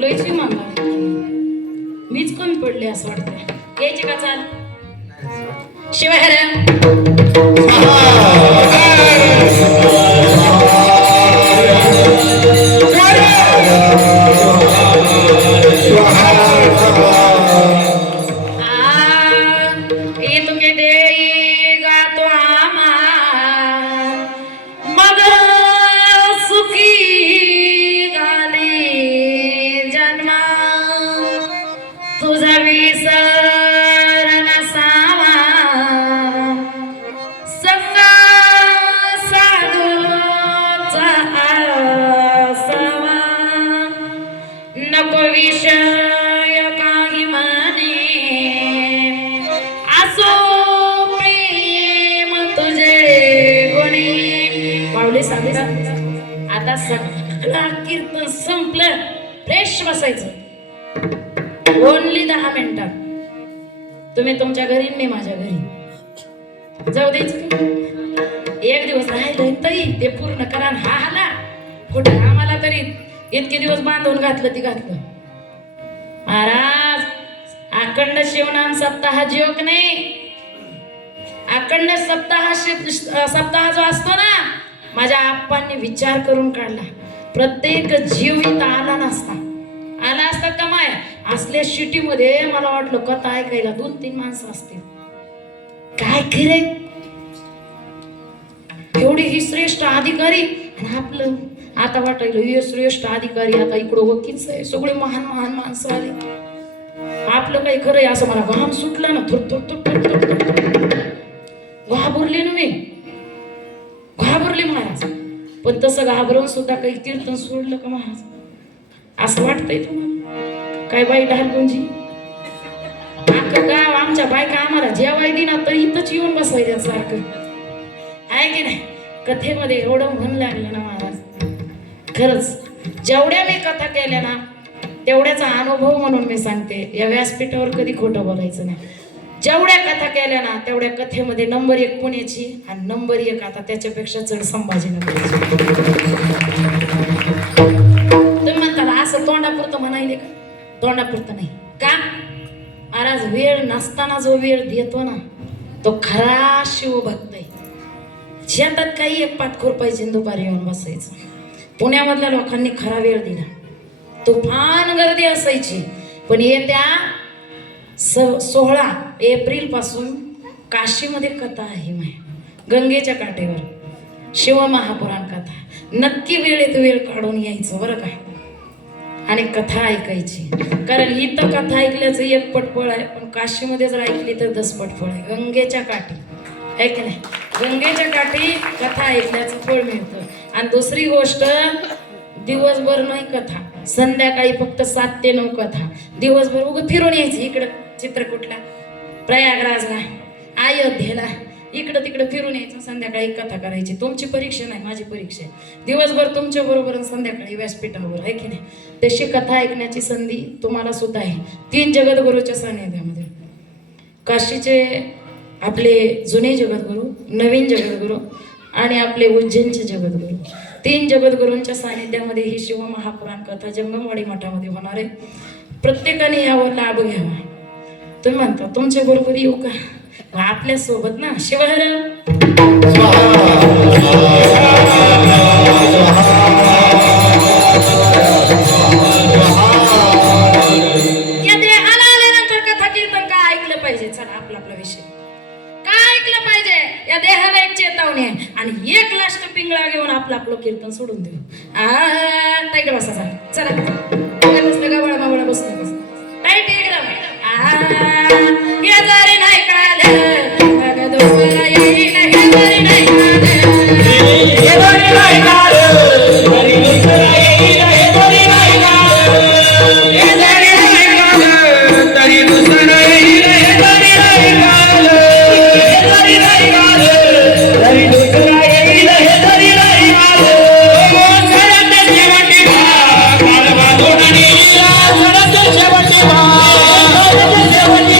लोईची मागणार मीच कमी पडले असं वाटतंय. यायचे का चाल शिवाय नको विषय काही म्हणे असो प्रेम तुझे गुणी. पावले सांगतात आता सगळं कीर्तन संपलं, फ्रेश बसायचं. ओनली 10 मिनिटात तुम्ही तुमच्या घरी, मी माझ्या घरी जाऊ द्यायचं का? एक दिवस राहिलं तरी ते पूर्ण करा. हा हाला कुठं आम्हाला तरी इतके दिवस बांधून घातलं ती घातलं. महाराज अखंड शिवनाम सप्ताह जोक नाही, अखंड सप्ताह जो असतो ना, माझ्या आप्पांनी विचार करून काढला. प्रत्येक जीव इथं आला नसता, आला असता कमाय असल्या शिटीमध्ये मला वाटलं कथा ऐकायला 2-3 माणसं असतील. काय खरे एवढी ही श्रेष्ठ अधिकारी आणि आपलं आता वाटायला हे श्रेष्ठ अधिकारी आता इकडं वकीच आहे, सगळे महान महान माणसं आले. आपलं काही खरंय असं मला घाम सुटला ना, घाबरले ना मी, घाबरले महाराज. पण तसं घाबरून सुद्धा काही कीर्तन सोडलं का महाराज? असं वाटतंय तुम्हाला? काय बाई ढालगुंजी अख्खं गाव आमच्या बायका आम्हाला जेवाय दिना तरी इथंच येऊन बसायच्या सारखं आहे की नाही. कथेमध्ये एवढं मन लागलं ना महाराज. खरंच जेवढ्या मी कथा केल्या ना तेवढ्याचा अनुभव म्हणून मी सांगते, या व्यासपीठावर कधी खोटं बोलायचं नाही. जेवढ्या कथा केल्या ना तेवढ्या कथेमध्ये नंबर 1 पुण्याची आणि नंबर 1 आता त्याच्यापेक्षा चढ संभाजीनगरची. तुम्ही म्हणता असं तोंडापुरतं म्हणायले का? तोंडापुरतं नाही का महाराज. वेळ नसताना जो वेळ देतो ना तो खरा शिवभक्त आहे. शेतात काही एक पाटखोर पाहिजे दुपारी येऊन बसायचं. पुण्यामधल्या लोकांनी खरा वेळ दिला. तुफान गर्दी असायची, पण येत्या 16 एप्रिल पासून काशीमध्ये कथा आहे गंगेच्या काठेवर शिवमहापुराण कथा. नक्की वेळेत वेळ काढून यायचं बरं का, आणि कथा ऐकायची. कारण इथं कथा ऐकल्याचं 1 पटफळ आहे, पण काशीमध्ये जर ऐकली तर 10 पटफळ आहे. गंगेच्या काठी आहे की नाही, गंगेच्या काठी कथा ऐकल्याचं फळ मिळतं. आणि दुसरी गोष्ट, दिवसभर नाही कथा, संध्याकाळी फक्त 7 ते 9 कथा. दिवसभर उगं फिरून यायचं, इकडं चित्रकूटला, प्रयागराजला, अयोध्येला, इकडं तिकडं फिरून यायचं. संध्याकाळी कथा करायची. तुमची परीक्षा नाही, माझी परीक्षा आहे. दिवसभर तुमच्या बरोबर, संध्याकाळी व्यासपीठावर आहे की नाही. तशी कथा ऐकण्याची संधी तुम्हाला सुद्धा आहे. 3 जगद्गुरूच्या सानिध्यामध्ये, काशीचे आपले जुने जगद्गुरू, नवीन जगद्गुरू आणि आपले उज्जैनचे जगद्गुरू, 3 जगद्गुरूंच्या सानिध्यामध्ये ही शिवमहापुराण कथा जंगमवाडी मठामध्ये होणार आहे. प्रत्येकाने यावर लाभ घ्यावा. तुम्ही म्हणता तुमच्या बरोबर येऊ का? आपल्या सोबत ना शिवहर या देहाला आल्यानंतर कथा कीर्तन काय ऐकलं पाहिजे? चला आपला विषय काय ऐकलं पाहिजे? या देहाला एक चेतावणी आहे आणि 1 लास्ट पिंगळा घेऊन आपलं कीर्तन सोडून देऊ. इकडे बसा चला, बसलं का बळा बसलं बस टाईट एकदम. हे जरी नाही कळालं मग दुसरा येईल, हे जरी नाही कळालं, हे जरी नाही कळालं तरी दुसरा येईल, हे जरी नाही कळालं, हे जरी नाही कळालं तरी दुसरा येईल, हे जरी नाही कळालं, हे जरी नाही कळालं तरी दुसरा येईल, हे जरी नाही कळालं. सरते शेवटी काळ बांधून आणि सरते शेवटी शेवटी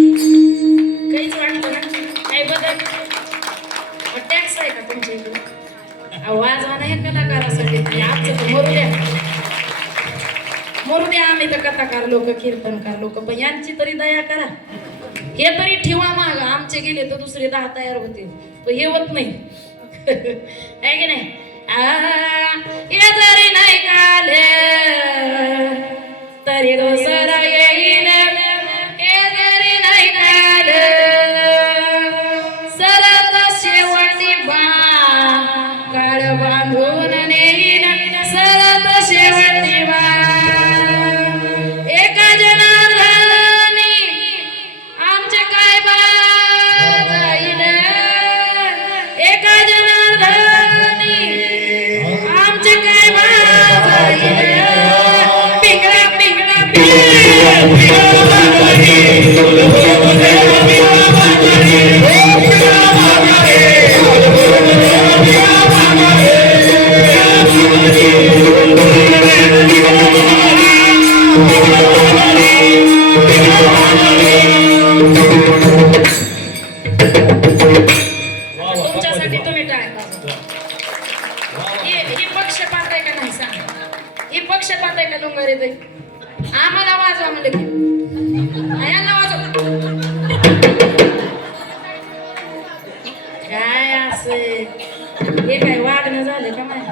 काहीच वाटतं ना काही बदल टॅक्स आहे का तुमच्या इकडे आवाज हा नाही कलाकारासाठी आमचं तर मरू द्या आम्ही तर कथाकार लोक कीर्तनकार लोक पण यांची तरी दया करा हे तरी ठेवा माग आमचे गेले तर दुसरे 10 तयार होतील पण हे होत नाही आहे की नाही हे जरी नाही काले तरी दुसरा येईल हे जरी नाही काले सरत शेवटी काळ बांधून नेईल सरत शेवटी एका जनार्दनी आमचे काय जाईल एका जनार्दनी आमचे काय जाईल पिंगळा पिंगळा तुमच्यासाठी तुम्ही टाळ्या वाजवा. ही पक्षपात आहे का नाही सांग ही पक्षपात आहे का डोंगरे ताई आम्हाला वाजवा म्हणलं की यांना वाजवा काय असं हे काय वागणं झालं का नाही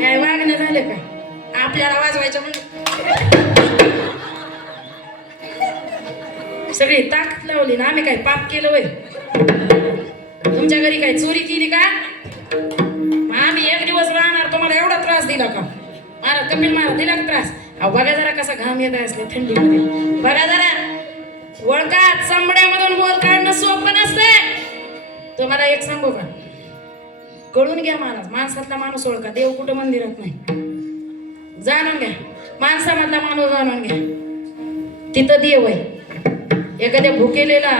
काय वागणं झालं काय आपल्याला वाजवायचं म्हणून सगळी ताकद लावली ना आम्ही काय पाप केलं वय तुमच्या घरी काय चोरी केली का आम्ही एक दिवस राहणार तुम्हाला एवढा त्रास दिला का मारा कपिल मारा दिला का त्रास बघा जरा कसा घाम येत असले थंडीमध्ये बघा जरा वळकात चंबड्यामधून बोल काढणं सोपं नसते तुम्हाला एक सांगू का कळून घ्या माणसातला माणूस ओळखा देव कुठं मंदिरात नाही जाणून घ्या माणसामधला माणूस जाणून घ्या तिथं देव आहे एखाद्या भुकेलेला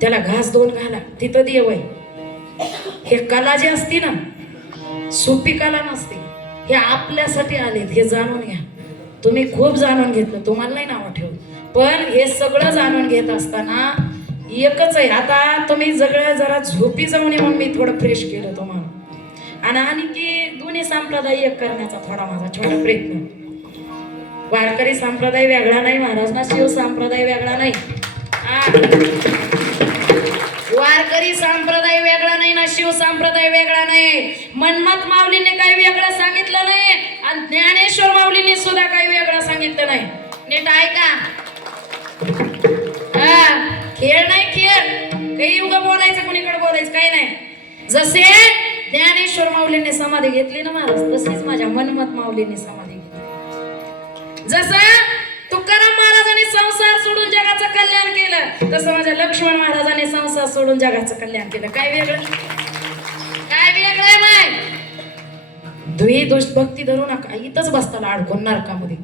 त्याला घास दोन घाला तिथं देव आहे हे कला जी असती ना सोपी कला नसते हे आपल्यासाठी आलेत हे जाणून घ्या तुम्ही खूप जाणून घेतलं तुम्हाला नाही नाव ठेवून पण हे सगळं जाणून घेत असताना एकच आहे. आता तुम्ही सगळं जरा झोपी जाऊ नये म्हणून मी थोडं फ्रेश केलं तुम्हाला. आणि की दोन्ही संप्रदाय एक करण्याचा थोडा माझा छोटा प्रयत्न. वारकरी संप्रदाय वेगळा नाही महाराज ना, शिव संप्रदाय वेगळा नाही. वारकरी संप्रदाय वेगळा नाही ना, शिव संप्रदाय वेगळा नाही. मनमत माऊलीने काही वेगळं सांगितलं नाही आणि ज्ञानेश्वर माऊलीने सुद्धा काही वेगळं सांगितलं नाही. नीट ऐका. खेळ नाही, खेळ काही उगा बोलायचं, कुणीकडे बोलायचं काही नाही. जसे ज्ञानेश्वर माऊलीने समाधी घेतली ना महाराज, तशीच माझ्या मनमत माऊलीने समाधी घेतली. जसं तुकाराम महाराजांनी संसार सोडून जगाचं कल्याण केलं, तसं माझ्या लक्ष्मण महाराजांनी संसार सोडून जगाचं कल्याण केलं. काय वेगळं, काय वेगळं नाही. द्वेष भक्ती धरू नका, इथंच बसताना अडकून नरकामध्ये.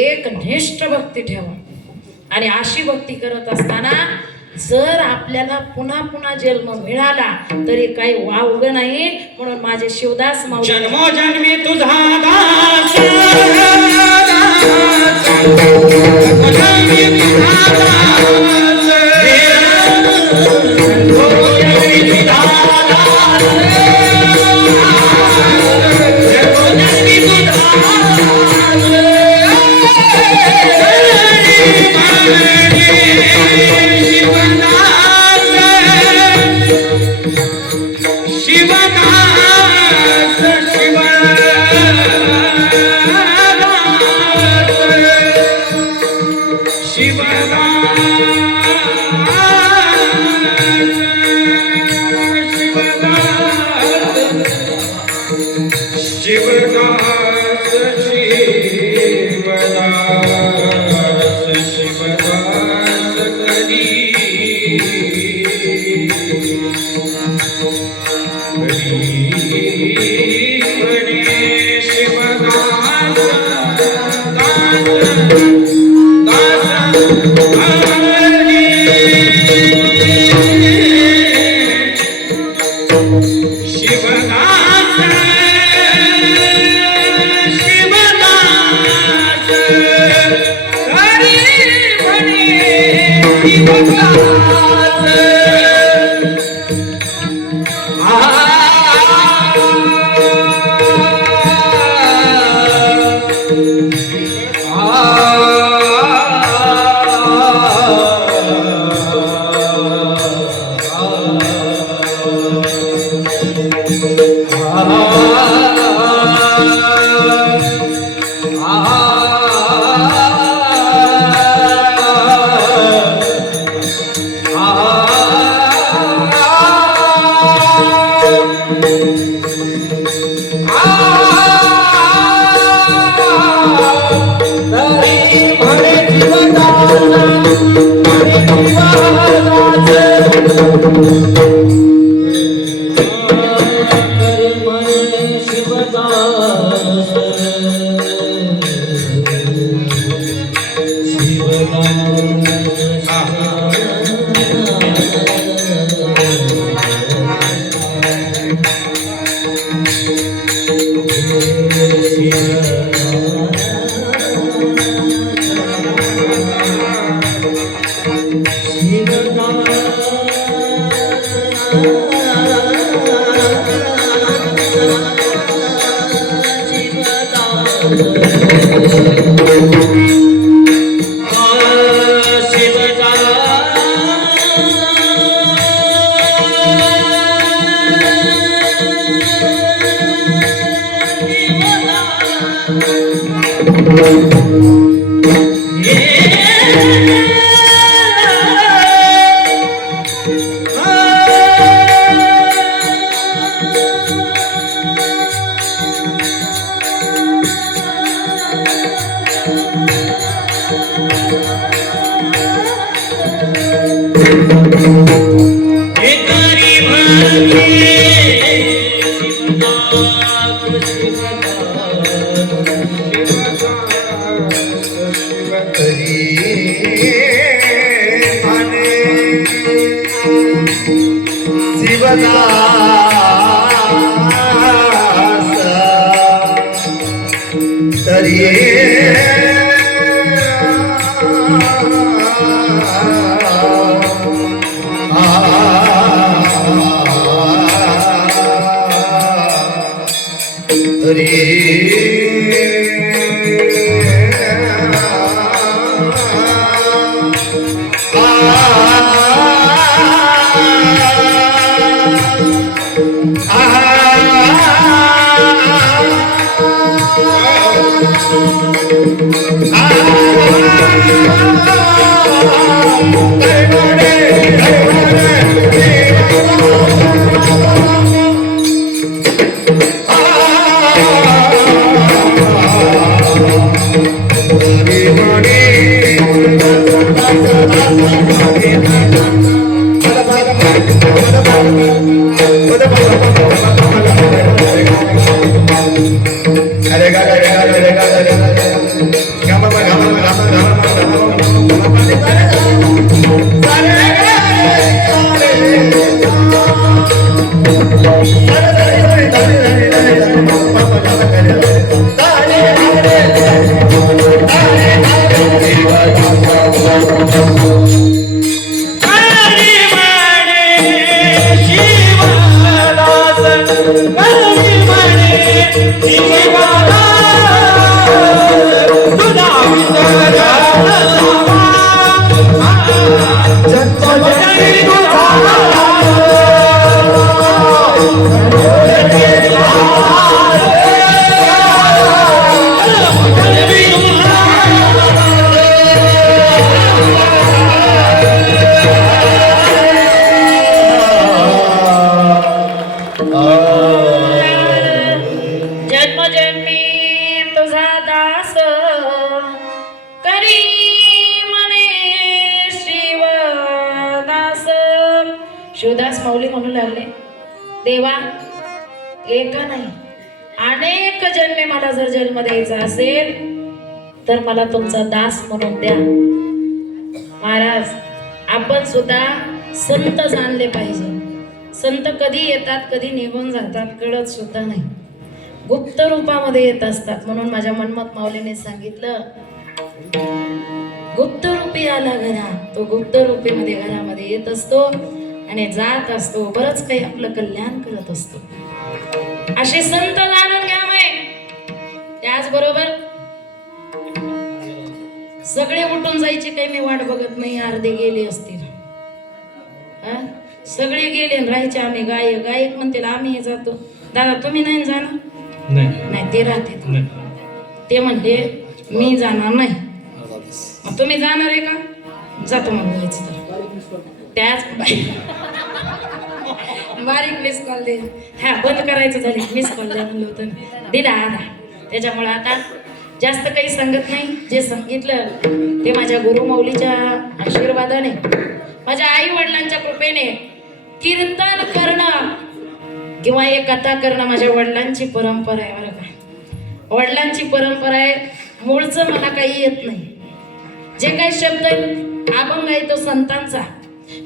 एक निष्ठ भक्ती ठेवा. आणि अशी भक्ती करत असताना जर आपल्याला पुन्हा पुन्हा जन्म मिळाला तरी काही वावगं नाही. म्हणून माझे शिवदास माऊली जन्मोजन्मी तुझा दास तरी जन्मजन्मी तुझा दास करी म्हणे शिवदास. शिवदास माऊली म्हणू लागले, देवा एका नाही अनेक जन्मे मला जर जन्म द्यायचा असेल तर मला तुमचा दास म्हणून द्या. महाराज आपण सुद्धा संत जाणले पाहिजे. संत कधी येतात कधी निघून जातात कळत सुद्धा नाही, गुप्त रूपामध्ये येत असतात. म्हणून माझ्या मनमत माऊलीने सांगितलं, गुप्त रूपी आला घरा, तो गुप्त रूपीमध्ये घरामध्ये येत असतो आणि जात असतो, बरंच काही आपलं कल्याण करत असतो. असे संत जाणून घ्यावे. त्याचबरोबर सगळे उठून जायचे काही मी वाट बघत नाही, अर्धे गेले असतील. सगळे गेले राहायचे आम्ही गायक. गायक म्हणतील आम्ही जातो. दादा तुम्ही नाही जाणार? नाही ते राहते. ते म्हणले मी जाणार नाही. मग तुम्ही जाणार आहे का? जातो मग बोलायचं तर. त्याच बारीक मिस कॉल दे. हा बंद करायचं झाले मिस कॉल द्या म्हणलं होतं, दिला आला. त्याच्यामुळे आता जास्त काही सांगत नाही. जे सांगितलं ते माझ्या गुरुमाऊलीच्या आशीर्वादाने, माझ्या आई वडिलांच्या कृपेने कीर्तन करणं किंवा एक कथा करणं माझ्या वडिलांची परंपरा आहे. बरं का, वडिलांची परंपरा आहे. मूळचं मला काही येत नाही. जे काही शब्द आहेत अभंग आहे तो संतांचा,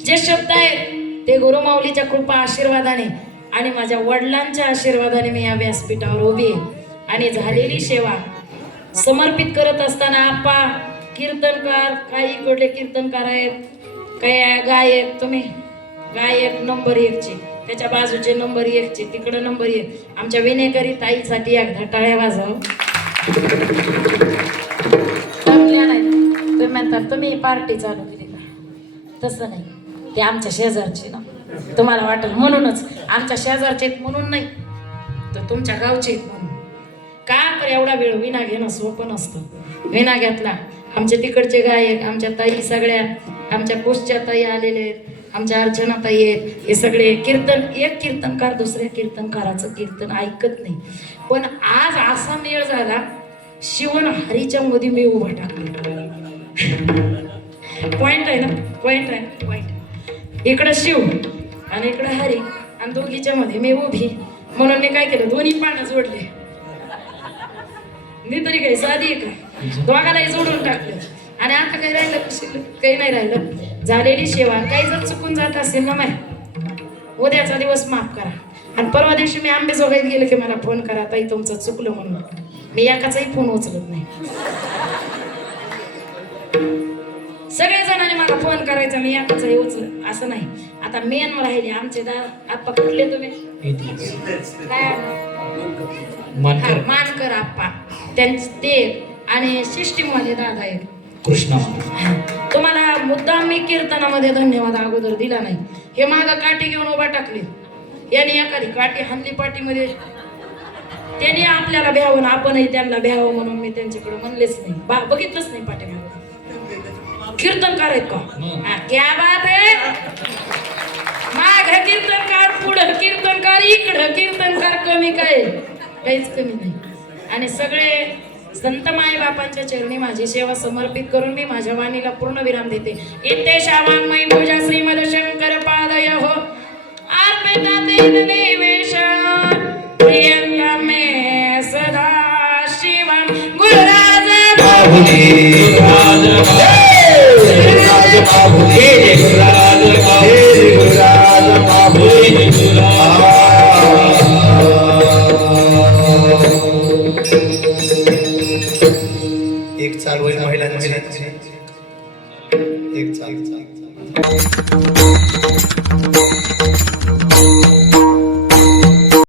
जे शब्द आहेत ते गुरुमाऊलीच्या कृपा आशीर्वादाने आणि माझ्या वडिलांच्या आशीर्वादाने मी या व्यासपीठावर उभी आहे. आणि झालेली सेवा समर्पित करत असताना आप्पा कीर्तनकार, काही इकडले कीर्तनकार आहेत, काही गायक, तुम्ही गायक नंबर 1 चे, त्याच्या बाजूचे नंबर 1 चे, तिकडं नंबर 1. आमच्या विनेकरी ताईसाठी एकदा टाळ्या वाजव. नाही तुम्ही म्हणतात तुम्ही पार्टी चालू केली का? तसं नाही, ते आमच्या शेजारचे ना, तुम्हाला वाटेल म्हणूनच. आमच्या शेजारचे म्हणून नाही तर तुमच्या गावचे म्हणून. का तर एवढा वेळ विना घेणं सोपं नसतं. विना घेतला. आमच्या तिकडचे गायक, आमच्या ताई सगळ्या, आमच्या कुशच्या ताई आलेले आहेत, आमच्या अर्चना ताई आहेत, हे सगळे कीर्तन. एक कीर्तनकार दुसऱ्या कीर्तनकाराचं कीर्तन ऐकत नाही. पण आज असा मेळ झाला, शिवण हरीच्या मध्ये मी उभा टाकला. पॉइंट आहे ना, पॉइंट आहे, पॉइंट. इकडं शिव आणि इकडं हरी आणि दोघीच्या मध्ये मी उभी. म्हणून मी काय केलं, दोन्ही पानं जोडले. मी तरी काही साधी आहे का? दोघांनाही जोडून टाकलं. आणि आता काही राहिलं, काही नाही राहिलं. झालेली सेवा काही जर चुकून जात असेल ना, उद्याचा दिवस माफ करा. आणि परवा दिवशी मी आंबेजोगाईत गेले की मला फोन करा, ताई तुमचं चुकलं म्हणून. मी एकाचाही फोन उचलत नाही. सगळ्या जणांनी मला फोन करायचा, मी एकाचाही उचलत असं नाही. आता मेन राहिले आमचे आप्पा. कुठले तुम्ही? काय मानकर आप्पा त्यांचे ते आणि सिस्टीम वाले दादा आहेत. कृष्ण तुम्हाला मुद्दाम मी कीर्तनामध्ये धन्यवाद अगोदर दिला नाही. हे माग काठी घेऊन उभा टाकले, याने एखादी काठी हानली पाठीमध्ये, त्यांनी आपल्याला भ्यावं आपणही त्यांना भ्यावं म्हणून मी त्यांच्याकडे म्हणलेच नाही, बघितलंच नाही पाठीमागं. कीर्तनकार आहेत का? हा, क्या बात आहे. माग कीर्तनकार, पुढं कीर्तनकार, इकडं कीर्तनकार, कमी काय? काहीच कमी नाही. आणि सगळे संत माई बापांच्या चरणी माझी सेवा समर्पित करून मी माझ्या वाणीला पूर्ण विराम देते. इत्तेषा वाङ्मयी पूजा श्रीमद शंकर पादय हो अर्पिता तेन देवेश प्रियंगमे सदा शिवं गुरुराज बाहुली गुरुराज बाहुली गुरुराज बाहुली एक चालू आहे महिलांची, एक चालू